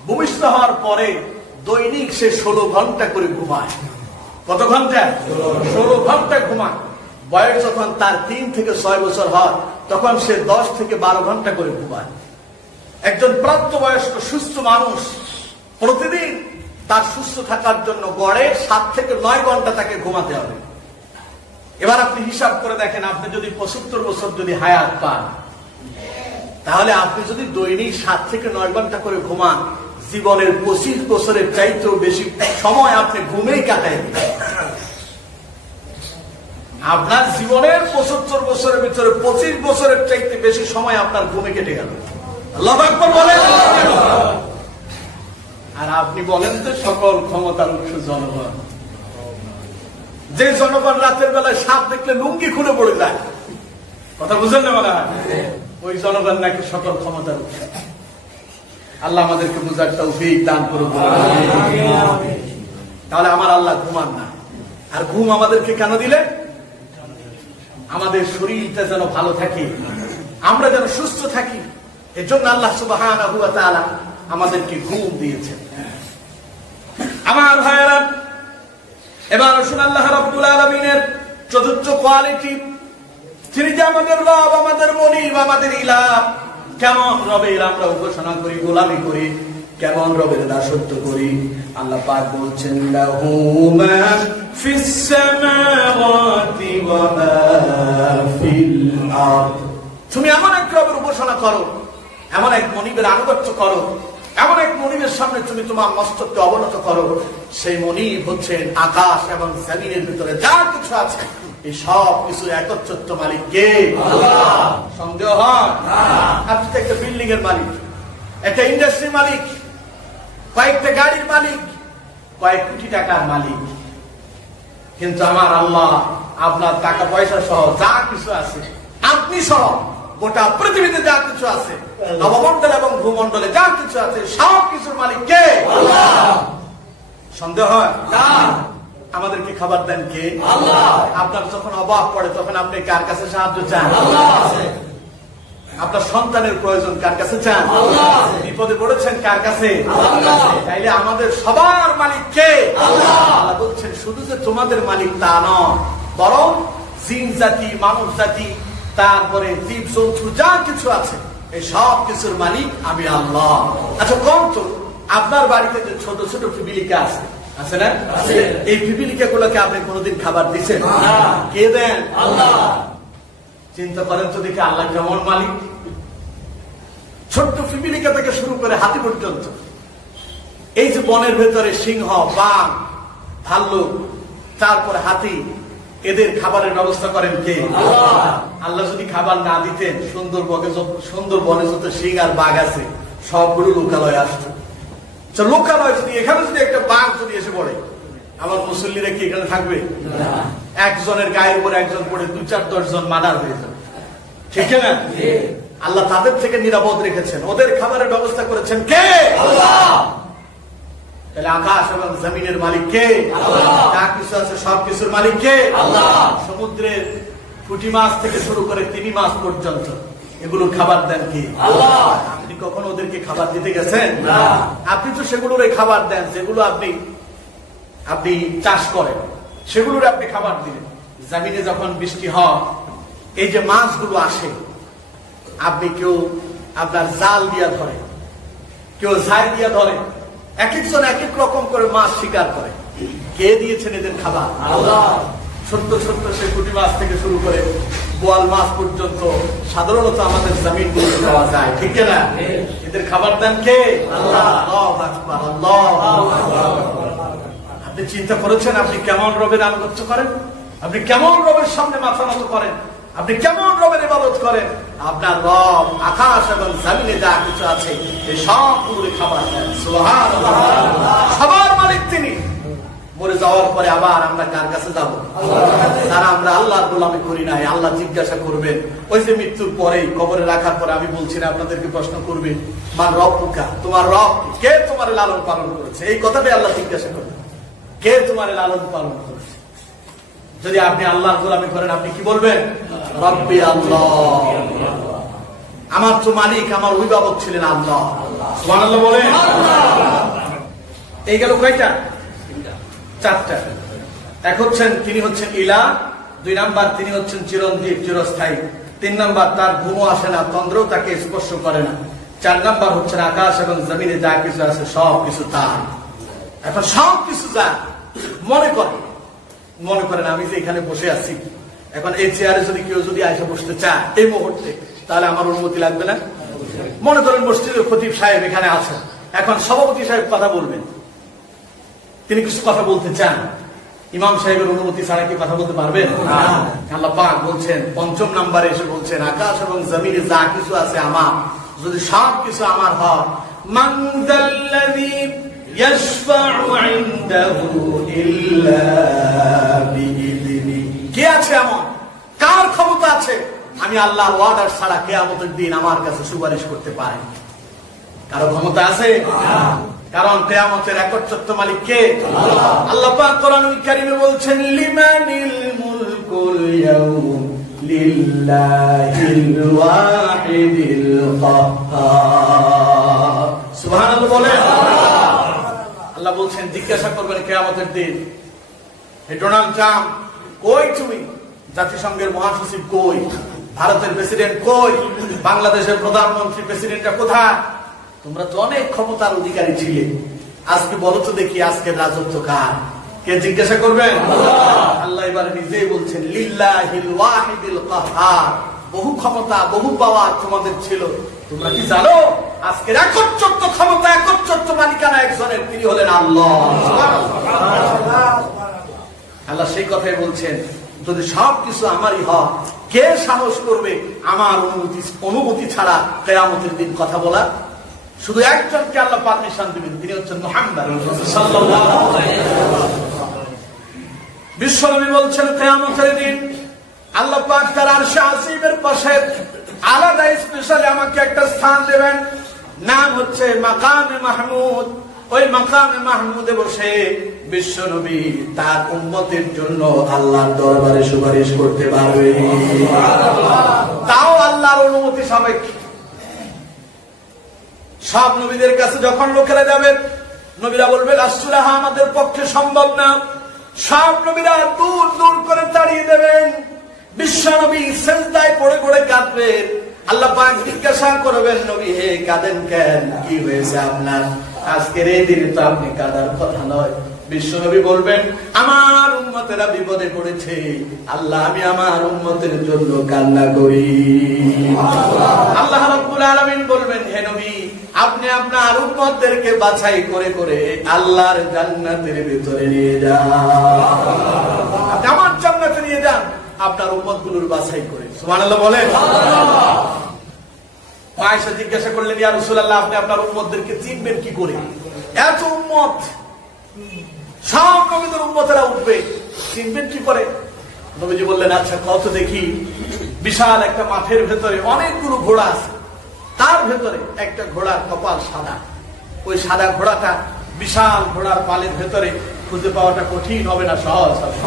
ভূমিষ্ঠ হওয়ার পরে দৈনিক সে 16 ঘন্টা করে ঘুমায়। কত ঘন্টা? 16 ঘন্টা ঘুমায়। বয়স যখন তার 3 থেকে 6 বছর হয়, তখন সে 10 থেকে 12 ঘন্টা করে ঘুমায়। একজন প্রাপ্তবয়স্ক সুস্থ মানুষ প্রতিদিন তার সুস্থ থাকার জন্য গড়ে 7 থেকে 9 ঘন্টা তাকে ঘুমাতে হবে। এবার আপনি হিসাব করে দেখেন, আপনি যদি 75 বছর যদি হায়াত পান, তাহলে আপনি যদি দৈনিক 7 থেকে 9 ঘন্টা করে ঘুমান, জীবনের 25 বছরের চাইতেও বেশি সময় আপনি ঘুমেই কাটাই দিলেন। আপনার জীবনের 75 বছরের ভিতরে 25 বছরের চাইতে বেশি সময় আপনার ঘুমে কেটে গেল। আল্লাহু আকবার বলেন। আর আপনি বলেন যে সকল ক্ষমতার উৎস জনগণ। যে জনগণ রাতের বেলায় সাপ দেখলে লুঙ্গি খুলে পড়ে যায়, কথা বুঝেন না মনে হয়? ওই জনগণ নাকি সকল ক্ষমতার উৎস। আল্লাহ আমাদেরকে বুঝার তৌফিক দান করুন। তাহলে আমার আল্লাহ ঘুমান না। আর ঘুম আমাদেরকে কেন দিলেন? আমাদের শরীরটা যেন ভালো থাকে, আমরা যেন সুস্থ থাকি, এজন্য আল্লাহ সুবহানাহু ওয়া তাআলা আমাদেরকে ঘুম দিয়েছেন। আমার ভাইয়েরা, এবার আসুন আল্লাহ রাব্বুল আলামিনের চতুর্থ কোয়ালিটি, তিনি যে আমাদের রব, আমাদের মুনিব, আমাদের ইলাহ। কেমন রবের আমরা উপাসনা করি, গোলামি করি, কেমন রবের দাসত্ব করি। আল্লাহ পাক বলছেন, লাহু মা ফিস সামাওয়াতি ওয়া মা ফিল আরদ। তুমি এমন এক রবের উপাসনা করো, এমন এক মনিবের আনুগত্য করো, এমন এক মনিবের সামনে তুমি তোমার মস্তককে অবনত করো। সেই মনিব হচ্ছেন আকাশ এবং জমিনের ভিতরে যা কিছু আছে, এই সব কিছু একচ্ছত্র মালিক কে? আল্লাহ। সন্দেহ হয়? আপনি তো একটা বিল্ডিং এর মালিক, একটা ইন্ডাস্ট্রির মালিক, কয়েকটা গাড়ির মালিক, কয়েক কোটি টাকার মালিক, কিন্তু আমার আল্লাহ আপনার টাকা পয়সা সহ যা কিছু আছে, আপনি সহ গোটা পৃথিবীতে যা কিছু আছে, নবমণ্ডল এবং ভূমণ্ডলে যা কিছু আছে, সব কিছুর মালিক কে? আল্লাহ। সন্দেহ হয়? না। আমাদেরকে খাবার দেন কে? আল্লাহ। আপনার যখন অভাব পড়ে তখন আপনি কার কাছে সাহায্য চান? আল্লাহ। আপনার সন্তানের প্রয়োজন কার কাছে চান? আল্লাহ। বিপদে পড়েছেন কার কাছে? আল্লাহ। তাইলে আমাদের সবার মালিক কে? আল্লাহ। আল্লাহ বলছেন, শুধু যে তোমাদের মালিক তা নয়, বরং জিন জাতি, মানব জাতি, তারপরে জীব জন্তু যা কিছু আছে, এই সব কিছুর মালিক আমি আল্লাহ। আচ্ছা কম তো, আপনার বাড়িতে যে ছোট ছোট পিপিলিকা আছে, আছে না? এই পিপিলিকা গুলোকে আপনি কোনোদিন খাবার দিচ্ছেন? কে দেন? আল্লাহ। চিন্তা করেন তো দেখি আল্লাহ কেমন মালিক। ছোট্ট পিপিলিকা থেকে শুরু করে হাতি পর্যন্ত, এই যে বনের ভেতরে সিংহ, বাঘ, ভাল্লুক, তারপরে হাতি, এদের খাবারের ব্যবস্থা করেন কে? আল্লাহ। আল্লাহ যদি খাবার না দিতেন, সুন্দরবনে যত সিং আর বাঘ আছে সবগুলো লোকালয়ে আসতো। লোকালয় যদি, এখানে যদি একটা বাঘ যদি এসে পড়ে, আমার মুসল্লিরা কি এখানে থাকবে? একজনের গায়ের উপর একজন পড়ে 2-4-10 জন মার্ডার হয়ে যাবে, ঠিক না? আল্লাহ তাদের থেকে নিরাপদ রেখেছেন, ওদের খাবারের ব্যবস্থা করেছেন কে? আল্লাহ। তাহলে আকাশ এবং জমিনের মালিক কে? আল্লাহ। যা কিছু আছে সব কিছুর মালিক কে? আল্লাহ। সমুদ্রের পুঁটি মাছ থেকে শুরু করে তিমি মাছ পর্যন্ত এগুলোর খাবার দেন কি? আল্লাহ। আপনি কখনো ওদেরকে খাবার দিতে গেছেন? না। আপনি তো সেগুলোর খাবার দেন যেগুলো আপনি চাষ করেন, সেগুলোর আপনি খাবার দিলেন। জমিনে যখন বৃষ্টি হয়, এই যে মাছগুলো আসে, আপনি কেউ আপনার জাল দিয়া ধরে, কেউ ঝাই দিয়া ধরে, এক একজন এক এক রকম করে মাছ শিকার করে। কে দিয়েছেন এদের খাবার? আল্লাহ। ছোট্ট ছোট্ট সে পুঁটি মাছ থেকে শুরু করে বোয়াল মাছ পর্যন্ত সাধারণত আমাদের জমিন গুলোতে পাওয়া যায়, ঠিক না? এদের খাবার দেন কে? আল্লাহ। আপনি চিন্তা করেছেন আপনি কেমন রবের আনুগত্য করেন? আপনি কেমন রবের সামনে মাথা নত করেন? আপনি কেমন রবের ইবাদত করেন? আপনার রব আকাশ এবং জমিনে যা কিছু আছে এই সবগুলো খাবার দেন। সুবহানাল্লাহ। সবার মালিক তিনি। মরে যাওয়ার পরে আবার আমরা কার কাছে যাব? তারা আমরা আল্লাহর গোলামি করি নাই, আল্লাহ জিজ্ঞাসা করবেন। ওই যে মৃত্যুর পরেই কবরে রাখার পরে আমি বলছি না, আপনাদেরকে প্রশ্ন করবে, মান রব্বুকা, তোমার রব কে? তোমার লালন পালন করেছে? এই কথাটাই আল্লাহ জিজ্ঞাসা করবেন, কে তোমার লালন পালন করেছে? যদি আপনি আল্লাহর গোলামি করেন, আপনি কি বলবেন? রব্বি আল্লাহ, আমার তো মালিক, আমার অভিভাবক ছিলেন আল্লাহ। সুবহানাল্লাহ বলেন। এই গেল কয়টা? 4টা। এক হচ্ছেন, তিনি হচ্ছেন ইলাহ। 2 নাম্বার, তিনি হচ্ছেন চিরঞ্জীব, চিরস্থায়ী। 3 নাম্বার, তার ঘুমও আসে না, তন্দ্রও তাকে স্পর্শ করে না। 4 নাম্বার হচ্ছেন আকাশ এবং জমিনে যা কিছু আছে সব কিছু তার। এখন সব কিছু যা মনে করেন আমি যে এখানে বসে আছি, এখন এই চেয়ারে যদি কেউ যদি এসে বসতে চায় এই মুহূর্তে, তাহলে আমার অনুমতি লাগবে না? মনে করেন মসজিদের খতিব সাহেব এখানে আছেন, এখন সভাপতি সাহেব কথা বলবেন, তিনি কিছু কথা বলতে চান, ইমাম সাহেবের অনুমতি ছাড়া কি কথা বলতে পারবেন? আল্লাহ পাক বলছেন পঞ্চম নম্বরে এসে বলছেন, আকাশ এবং জমিনে যা কিছু আছে আমার, যদি সব কিছু আমার হয়, মান যাল্লাযী ইয়াশফাউ ইনদাহু ইল্লা বিইযনি, কে আছে এমন, কার ক্ষমতা আছে আমি আল্লাহর ওয়াদার ছাড়া কিয়ামতের দিন আমার কাছে সুপারিশ করতে পারি? কারো ক্ষমতা আছে? কারণ কিয়ামতের একচ্ছত্র মালিক কে? আল্লাহ পাক কোরআনুল কারীমে বলছেন, লিমানিল মুলকুল ইয়াউম লিল্লাহিল ওয়াহিদিল কাহ্হার। সুবহানাল্লাহ বলেন। আল্লাহ বলছেন জিজ্ঞাসা করবেন কিয়ামতের দিন, হে ডোনাল্ড ট্রাম্প, কই তুমি? জাতিসংঘের মহাসচিব কই? ভারতের প্রেসিডেন্ট কই? বাংলাদেশের প্রধানমন্ত্রী প্রেসিডেন্টটা কোথায়? তোমরা তো অনেক ক্ষমতার অধিকারী ছিলে, আজকে বলো তো দেখি আজকের রাজত্ব কার? কে জিজ্ঞাসা করবেন? আল্লাহ এবারে নিজেই বলছেন, লিল্লাহিল ওয়াহিদিল কাহ্হার, বহু ক্ষমতা বহু পাওয়ার তোমাদের ছিল, তোমরা কি জানো আজকের একচ্ছত্র ক্ষমতা একচ্ছত্র মালিকানা একজনের, তিনি হলেন আল্লাহ। আল্লাহ সেই কথাই বলছেন, যদি সবকিছু আমারই হয়, কে সাহস করবে আমার অনুমতি ছাড়া কিয়ামতের দিন কথা বলা? শুধু একজনকে আল্লাহ পারমিশন দিবেন, তিনি হচ্ছেন মুহাম্মদ সাল্লাল্লাহু আলাইহি ওয়াসাল্লাম। বিশ্বনবী বলছেন কিয়ামতের দিন আল্লাহ পাক তার আরশে আসীমের পাশে আলাদা স্পেশালি আমাকে একটা স্থান দেবেন, নাম হচ্ছে মাকামে মাহমুদ। ওই মাকামে মাহমুদে বসে বিশ্বনবী তার উম্মতের জন্য আল্লাহর দরবারে সুপারিশ করতে পারবে, তাও আল্লাহর অনুমতি সাপেক্ষে। সব নবীদের কাছে যখন লোকেরা যাবে, নবীরা বলবে রাসূলুল্লাহ আমাদের পক্ষে সম্ভব না, সব নবীরা দূর দূর করে তাড়িয়ে দেবেন। বিশ্বনবী সিজদায় পড়ে পড়ে কাঁদবেন, আল্লাহ পাক জিজ্ঞাসা করবেন, নবী হে কাঁদেন কেন, কি হয়েছে আপনার? আজকের এই দিনে তো আপনি কাঁদার কথা নয়। বিশ্বনবী বলবেন, আমার উম্মতেরা বিপদে পড়েছে, আল্লাহ আমি আমার উম্মতের জন্য কান্না করি। আল্লাহ রাব্বুল আলামিন বলবেন, হে নবী আপনি আপনার উম্মতদেরকে বাছাই করে করে আল্লাহর জান্নাতের ভিতরে নিয়ে যান, আপনি আমার জান্নাতে নিয়ে যান আপনার উম্মতগুলোর বাছাই করে। সুবহানাল্লাহ বলেন। আয়েশা জিজ্ঞাসা করলেন, ইয়া রাসূলুল্লাহ আপনি আপনার উম্মতদেরকে চিনবেন কি করে? এত উম্মত, সব নবীদের উম্মতেরা উঠবে, চিনবেন কি করে? নবীজি বললেন, আচ্ছা কত দেখি, বিশাল একটা মাঠের ভেতরে অনেকগুলো ঘোড়া আছে, তার ভেতরে একটা ঘোড়ার কপাল সাদা, ওই সাদা ঘোড়াটা বিশাল ঘোড়ার পালের ভেতরে খুঁজে পাওয়াটা কঠিন হবে না সহজ হবে?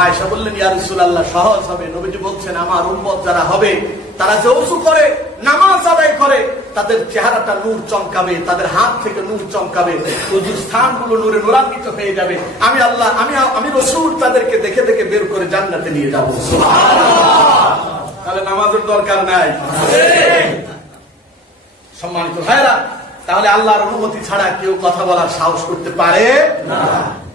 আয়েশা বললেন, ইয়া রাসূলুল্লাহ সহজ হবে। নবীজি বলছেন, আমার উম্মত যারা হবে তারা যে ওযু করে নামাজ আদায় করে তাদের চেহারাটা নূর চমকাবে, তাদের হাত থেকে নূর চমকাবে, ওযুর স্থানগুলো নূরে নূরান্বিত হয়ে যাবে। আমি আল্লাহ আমি রাসূল তাদেরকে দেখে দেখে বের করে জান্নাতে নিয়ে যাব। সুবহানাল্লাহ। তাহলে নামাজের দরকার নাই। সম্মানিত ভাইরা, তাহলে আল্লাহর অনুমতি ছাড়া কেউ কথা বলার সাহস করতে পারে না।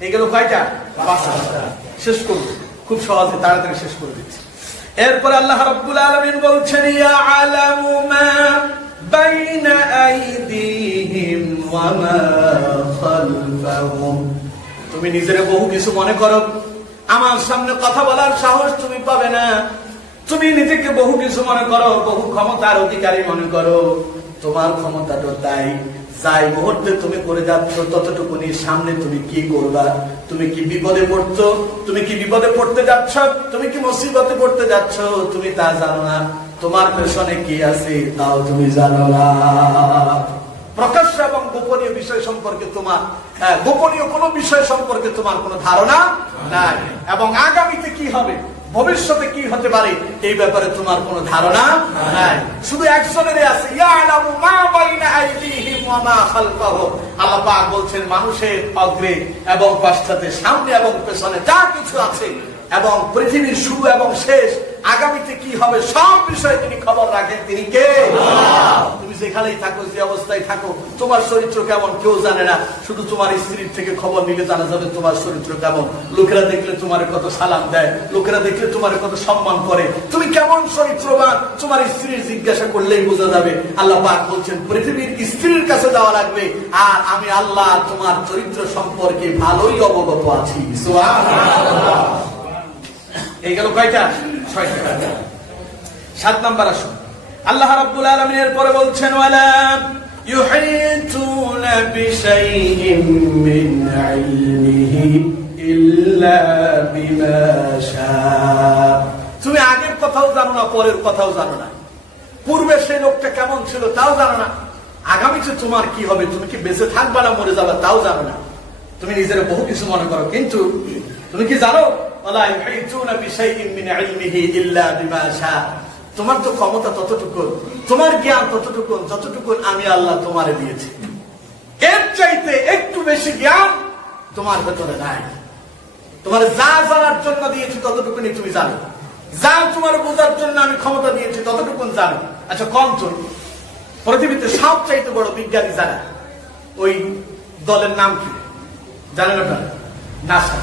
এগুলো কয়টা? 5টা। শেষ করব খুব সহজে, তাড়াতাড়ি শেষ করে দিচ্ছি। এরপর আল্লাহ রাব্বুল আলামিন বলছেন, ইয়ালামু মা বাইনা আইদিহিম ওয়া মা খালফাহুম। তুমি নিজেরে বহু কিছু মনে করো, আমার সামনে কথা বলার সাহস তুমি পাবে না। তুমি নিজেকে বহু কিছু মনে করো, বহু ক্ষমতার অধিকারী মনে করো, তোমার ক্ষমতাটা তাই যাই মুহূর্তে তুমি করে যাচ্ছ ততটুকুনি সামনে তুমি কি করবা, তুমি কি বিপদে পড়ছো, তুমি কি বিপদে পড়তে যাচ্ছ, তুমি কি মুসিবতে পড়তে যাচ্ছ, তুমি তা জানো না। তোমার পেছনে কি আছে তাও তুমি জানো না। প্রকাশ্য এবং গোপনীয় বিষয় সম্পর্কে তোমার গোপনীয় কোন বিষয় সম্পর্কে তোমার কোনো ধারণা নাই, এবং আগামীতে কি হবে, ভবিষ্যতে কি হতে পারে এই ব্যাপারে তোমার কোনো ধারণা নাই। শুধু একজনের আছে, ইয়ালামু মা বাইনা আইদিহিম ওয়া মা খালফাহুম। আল্লাহ পাক বলছেন, মানুষের অগ্রে এবং পশ্চাতে, সামনে এবং পেছনে যা কিছু আছে, এবং পৃথিবীর শুরু এবং শেষ, আগামীতে কি হবে সব বিষয়ে তিনি খবর রাখেন। তিনি কে? তুমি যেখানেই থাকো, যে অবস্থায় থাকো, তোমার চরিত্র কেমন কেউ জানে না। শুধু তোমার স্ত্রীর থেকে খবর নিলে জানা যাবে তোমার চরিত্র কেমন। লোকেরা দেখলে তোমার কত সালাম দেয়, লোকেরা দেখলে তোমার কত সম্মান করে, তুমি কেমন চরিত্রবান তোমার স্ত্রীর জিজ্ঞাসা করলেই বোঝা যাবে। আল্লাহ পাক বলছেন পৃথিবীর স্ত্রীর কাছে যাওয়া লাগবে, আর আমি আল্লাহ তোমার চরিত্র সম্পর্কে ভালোই অবগত আছি। সুবহানাল্লাহ। এই গেল কয়টা? 6টা। 7 নাম্বার আসুন, আল্লাহ রাব্বুল আলামিন এর পরে বলছেন ওয়ালা ইউহিতুনা বিশাইইন মিন ইলমিহি ইল্লা বিমা শাআ। তুমি আগের কথাও জানো না, পরের কথাও জানো না, পূর্বে সেই লোকটা কেমন ছিল তাও জানো না, আগামীতে তোমার কি হবে, তুমি কি বেঁচে থাকবা না মরে যাবে তাও জানো না। তুমি নিজের বহু কিছু মনে করো, কিন্তু তুমি কি জানো ওয়ালা ইউহিতুনা বিশাইইন মিন ইলমিহি ইল্লা বিমা শাআ। তোমার তো ক্ষমতা ততটুকু, তোমার জ্ঞান ততটুকু যতটুকু আমি আল্লাহ তোমারে দিয়েছি। এর চাইতে একটু বেশি জ্ঞান তোমার ভেতরে নাই। তোমার যা জানার জন্য দিয়েছি ততটুকুনি তুমি জানো, যা তোমার বোঝার জন্য আমি ক্ষমতা দিয়েছি ততটুকু জানো। আচ্ছা কম জন পৃথিবীতে সবচাইতে বড় বিজ্ঞানী যারা, ওই দলের নাম কি জানেন আপনারা? নাসা।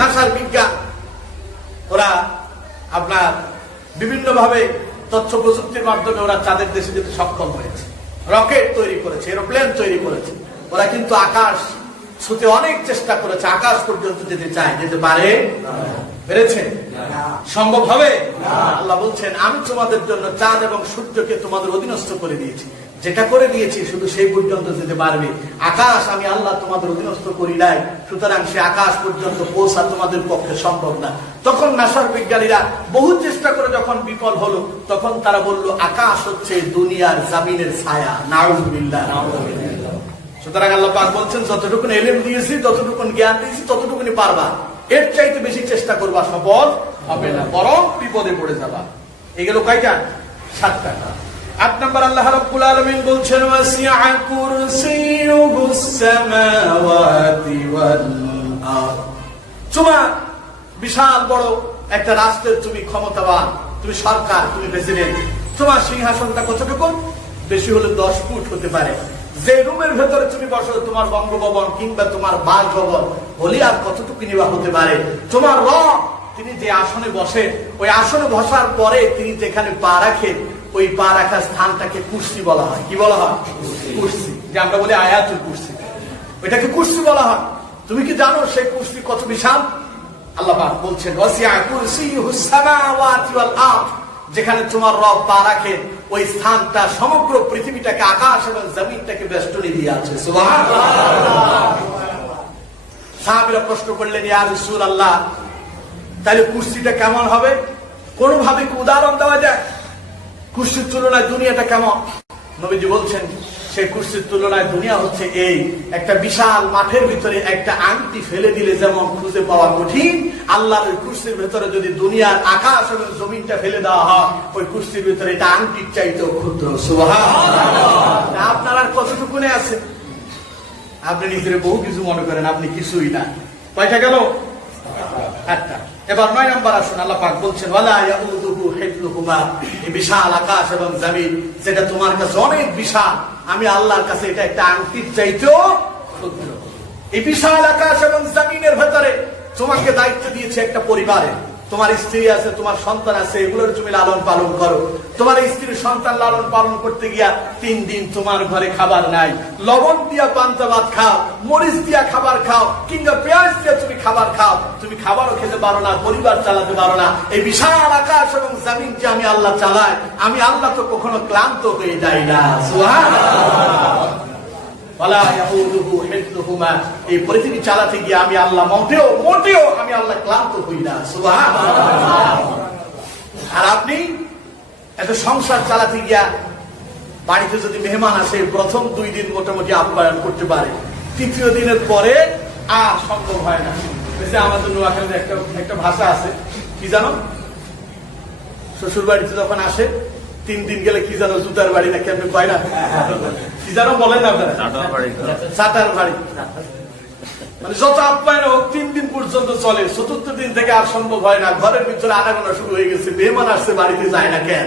নাসার বিজ্ঞান, ওরা আপনার বিভিন্ন ভাবে তথ্য প্রযুক্তির মাধ্যমে ওরা চাঁদের দেশে যেতে সক্ষম হয়েছে, রকেট তৈরি করেছে, এরোপ্লেন তৈরি করেছে। ওরা কিন্তু আকাশ ছুঁতে অনেক চেষ্টা করেছে, আকাশ পর্যন্ত যেতে চায়, যেতে পারে? পেরেছে? সম্ভব হবে? আল্লাহ বলছেন আমি তোমাদের জন্য চাঁদ এবং সূর্যকে তোমাদের অধীনস্থ করে দিয়েছি, যেটা করে দিয়েছি শুধু সেই পর্যন্ত যেতে পারবে। আকাশ আমি আল্লাহ তোমাদের অধীনস্থ করি নাই, সুতরাং সে আকাশ পর্যন্ত পৌঁছা তোমাদের পক্ষে সম্ভব না। তখন নাসার বিজ্ঞানীরা বহু চেষ্টা করে যখন বিফল হলো, তখন তারা বলল আকাশ হচ্ছে দুনিয়ার জামিনের ছায়া। নাউযুবিল্লাহ। সুতরাং আল্লাহ পাক বলছেন যতটুকু ইলম দিয়েছি, যতটুকু জ্ঞান দিয়েছি ততটুকুনি পারবা, এর চাইতে বেশি চেষ্টা করবা সফল হবে না, বরং বিপদে পড়ে যাবা। এগুলো কয়টা? 7টা। 8 নাম্বার আল্লাহ রাব্বুল আলামিন বলছেন ওয়াসিআ কুরসিয়ুহুস সামাওয়াতি ওয়াল আরদ। তোমার বিশাল বড় একটা রাষ্ট্রের তুমি ক্ষমতাবান, তুমি সরকার, তুমি প্রেসিডেন্ট। তোমার সিংহাসনটা কতটুকু? বেশি হলে 10 ফুট হতে পারে। যে রুমের ভেতরে তুমি বসো, তোমার বঙ্গভবন কিংবা তোমার বাসভবন হলে আর কতটুকু নিবা হতে পারে। তোমার রব তিনি যে আসনে বসে, ওই আসনে বসার পরে তিনি যেখানে পা রাখেন, ওই পা রাখার স্থানটাকে কুরসি বলা হয়। কি বলা হয়? কুরসি। যে আমরা বলি আয়াতুল কুরসি, ওইটাকে কুরসি বলা হয়। তুমি কি জানো সেই কুরসি কত বিশাল? আল্লাহ পাক বলছেন ওয়াসিআ কুরসিয়ুহুস সামাওয়াতি ওয়াল আরদ। যেখানে তোমার রব পা রাখেন ওই স্থানটা সমগ্র পৃথিবীটাকে, আকাশ এবং জমিনটাকে বেষ্টনী দিয়ে আছে। সুবহানাল্লাহ। সাহাবীরা প্রশ্ন করলেন ইয়া রাসূলুল্লাহ, তাহলে কুরসিটা কেমন হবে? কোনভাবে কি উদাহরণ দেওয়া যায়? কুরসির তুলনায় দুনিয়াটা কেমন? নবীজি বলছেন সেই কুরসির তুলনায় দুনিয়া হচ্ছে এই একটা বিশাল মাঠের ভিতরে একটা আংটি ফেলে দিলে যেমন খুঁজে পাওয়া কঠিন, আল্লাহর ওই কুরসির ভিতরে যদি দুনিয়ার আকাশ এবং জমিনটা ফেলে দেওয়া হয়, ওই কুরসির ভিতরে এটা আংটির চাইতেও ক্ষুদ্র। সুবহানাল্লাহ। আপনার আর কতটুকু আছে? আপনি নিজের বহু কিছু মনে করেন আপনি কিছুই না। কয়টা গেল? 8টা। এবার 9 নাম্বার আসুন, আল্লাহ পাক বলছেন ওয়ালা ইয়াউযুহু হিফযুহুমা। এই বিশাল আকাশ এবং জমিন যেটা তোমার কাছে অনেক বিশাল, আমি আল্লাহর কাছে এটা একটা আংটির চাইতেও ক্ষুদ্র। এই বিশাল আকাশ এবং জমিনের ভেতরে তোমাকে দায়িত্ব দিয়েছে একটা পরিবারে। তোমার স্ত্রী আছে, তোমার সন্তান আছে, এগুলোর তুমি লালন পালন করো। তোমার স্ত্রীর সন্তান লালন পালন করতে গিয়া 3 দিন তোমার ঘরে খাবার নাই, লবণ দিয়া পান্তা ভাত খাও, মরিচ দিয়া খাবার খাও, কিংবা পেঁয়াজ দিয়া তুমি খাবার খাও, তুমি খাবারও খেতে পারো না, পরিবার চালাতে পারো না। এই বিশাল আকাশ এবং জমিন যে আমি আল্লাহ চালাই, আমি আল্লাহ তো কখনো ক্লান্ত হয়ে যাই না। সুবহানাল্লাহ। ওয়ালা ইয়াউযুহু হিফযুহুমা। এই পৃথিবী চালাতে গিয়ে আমি আল্লাহ মোটেও আমি আল্লাহ ক্লান্ত হই না। সুবহানাল্লাহ। আর আপনি এত সংসার চালাতে গিয়া বাড়িতে যদি মেহমান আসে, প্রথম 2 দিন মোটামুটি আপ্যায়ন করতে পারে, 3য় দিনের পরে আর সম্ভব হয় না। আমাদের নোয়াখালীতে একটা ভাষা আছে, কি জানো? শ্বশুর বাড়িতে যখন আসে 3 দিন গেলে কি জানো, জুতার বাড়ি না কেমন কয় না, কি জানো বলেন না আপনারা? চাটার বাড়ি। মানে যত আপ্যায়ন হোক 3 দিন পর্যন্ত চলে, 4th দিন থেকে আর সম্ভব হয় না। ঘরের ভিতরে আনাগোনা শুরু হয়ে গেছে, মেহমান আসছে বাড়িতে যায় না কেন?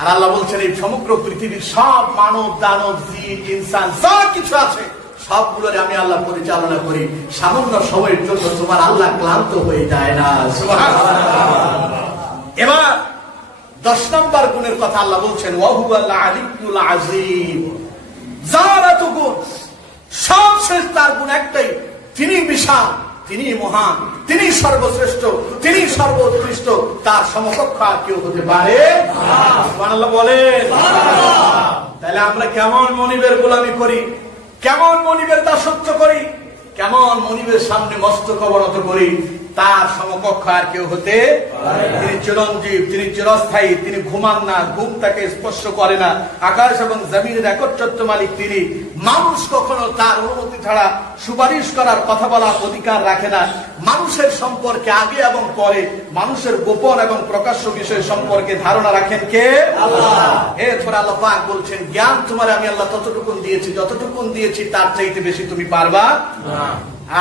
আর আল্লাহ বলছেন এই সমগ্র পৃথিবীর সব মানব দানব জিন ইনসান যা কিছু আছে সবগুলোরে আমি আল্লাহ পরিচালনা করি, সামান্য সময়ের জন্য তোমার আল্লাহ ক্লান্ত হয়ে যায় না। এবার 10 নম্বর গুণের কথা আল্লাহ বলছেন ওয়াহুয়াল আলিয়্যুল আযীম। যার এত গুণ, সবশেষ তার গুণ একটাই, তিনি বিশাল, তিনি মহান, তিনি সর্বশ্রেষ্ঠ, তিনি সর্বোৎকৃষ্ট, তার সমকক্ষ আর কেউ হতে পারে না। সুবহানাল্লাহ বলেন। তাহলে আমরা কেমন মনিবের গোলামি করি, কেমন মনিবের দাসত্ব করি, কেমন মনিবের সামনে মস্তক অবনত করি, তার সমকক্ষ আর কেউ হতে পারে না। তিনি চিরঞ্জীব, তিনি চিরস্থায়ী, তিনি ঘুমান না, ঘুম তাকে স্পর্শ করে না, আকাশ এবং জমিনের একচ্ছত্র মালিক তিনি। মানুষ কখনো তার অনুমতি ছাড়া সুপারিশ করার, কথা বলার অধিকার রাখে না। মানুষের সম্পর্কে আগে এবং পরে, মানুষের গোপন এবং প্রকাশ্য বিষয় সম্পর্কে ধারণা রাখেন কে? আল্লাহ। এরপর আল্লাহ পাক বলছেন জ্ঞান তোমার আমি আল্লাহ ততটুকুন দিয়েছি, যতটুকুন দিয়েছি তার চাইতে বেশি তুমি পারবা না।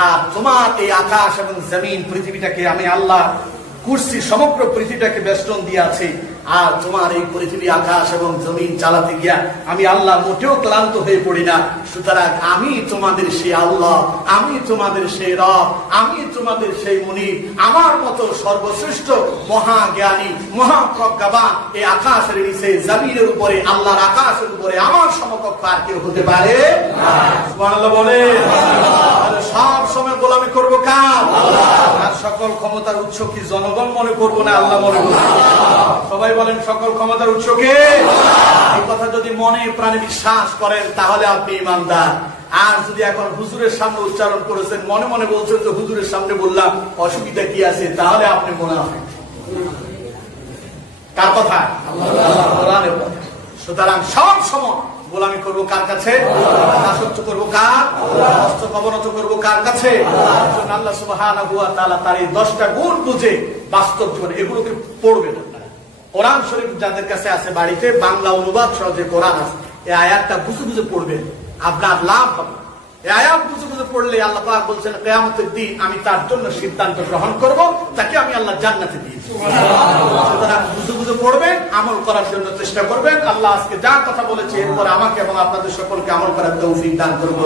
আর তোমার এই আকাশ এবং জমিন পৃথিবীটাকে আমি আল্লাহ কুরসি, সমগ্র পৃথিবীটাকে বেষ্টন দিয়ে আছে। আর তোমার এই পৃথিবী আকাশ এবং জমিন চালাতে গিয়া আমি আল্লাহ মোটেও ক্লান্ত হয়ে পড়ি না। সুতরাং আমি তোমাদের সেই আল্লাহ, আমি তোমাদের সেই রব, আমি তোমাদের সেই মুনিব। আমার মতো সর্বশ্রেষ্ঠ মহাজ্ঞানী, মহাপ্রজ্ঞাবান এই আকাশের নিচে, জমিনের উপরে, আল্লাহর আকাশের উপরে আমার সমকক্ষ আর কেউ হতে পারে না। সুবহানাল্লাহ বলে। সব সময় গোলামি করবো কার? আল্লাহ। আর সকল ক্ষমতার উৎস কি জনগণ মনে করবো না আল্লাহ মনে করবো? সবাই বলেন সকল ক্ষমতার উৎস কে? এই কথা যদি মনে প্রাণে বিশ্বাস করেন তাহলে আপনি ইমানদার। আর যদি এখন হুজুরের সামনে উচ্চারণ করেছেন, মনে মনে বলছেন যে হুজুরের সামনে বললাম অসুবিধা কি আছে, তাহলে আপনি মুনাফিক। কার কথা? আল্লাহ কোরআনের কথা। সুতরাং সব সময় গোলামি করবো কার কাছে? দাসত্ব করবো কার? মস্তক অবনত করবো কার কাছে? আল্লাহ সুবহানাহু ওয়া তাআলা তার এই 10টা গুণ বুঝে বাস্তব জীবনে এগুলোকে পড়বেন। কোরআন শরীফ যাদের কাছে আছে বাড়িতে, বাংলা অনুবাদ সহ যে কোরআন আছে, এই আয়াতটা বুঝে বুঝে পড়বেন, আপনার লাভ হবে। এই আয়াত বুঝে বুঝে পড়লে আল্লাহ পাক বলছেন কিয়ামতের দিন আমি তার জন্য সিদ্ধান্ত গ্রহণ করব, তাকে আমি আল্লাহ জান্নাতে দিয়েছি। সুতরাং বুঝে বুঝে পড়বেন, আমল করার জন্য চেষ্টা করবেন। আল্লাহ আজকে যা কথা বলেছে এরপরে আমাকে এবং আপনাদের সকলকে আমল করার তৌফিক দান করুন।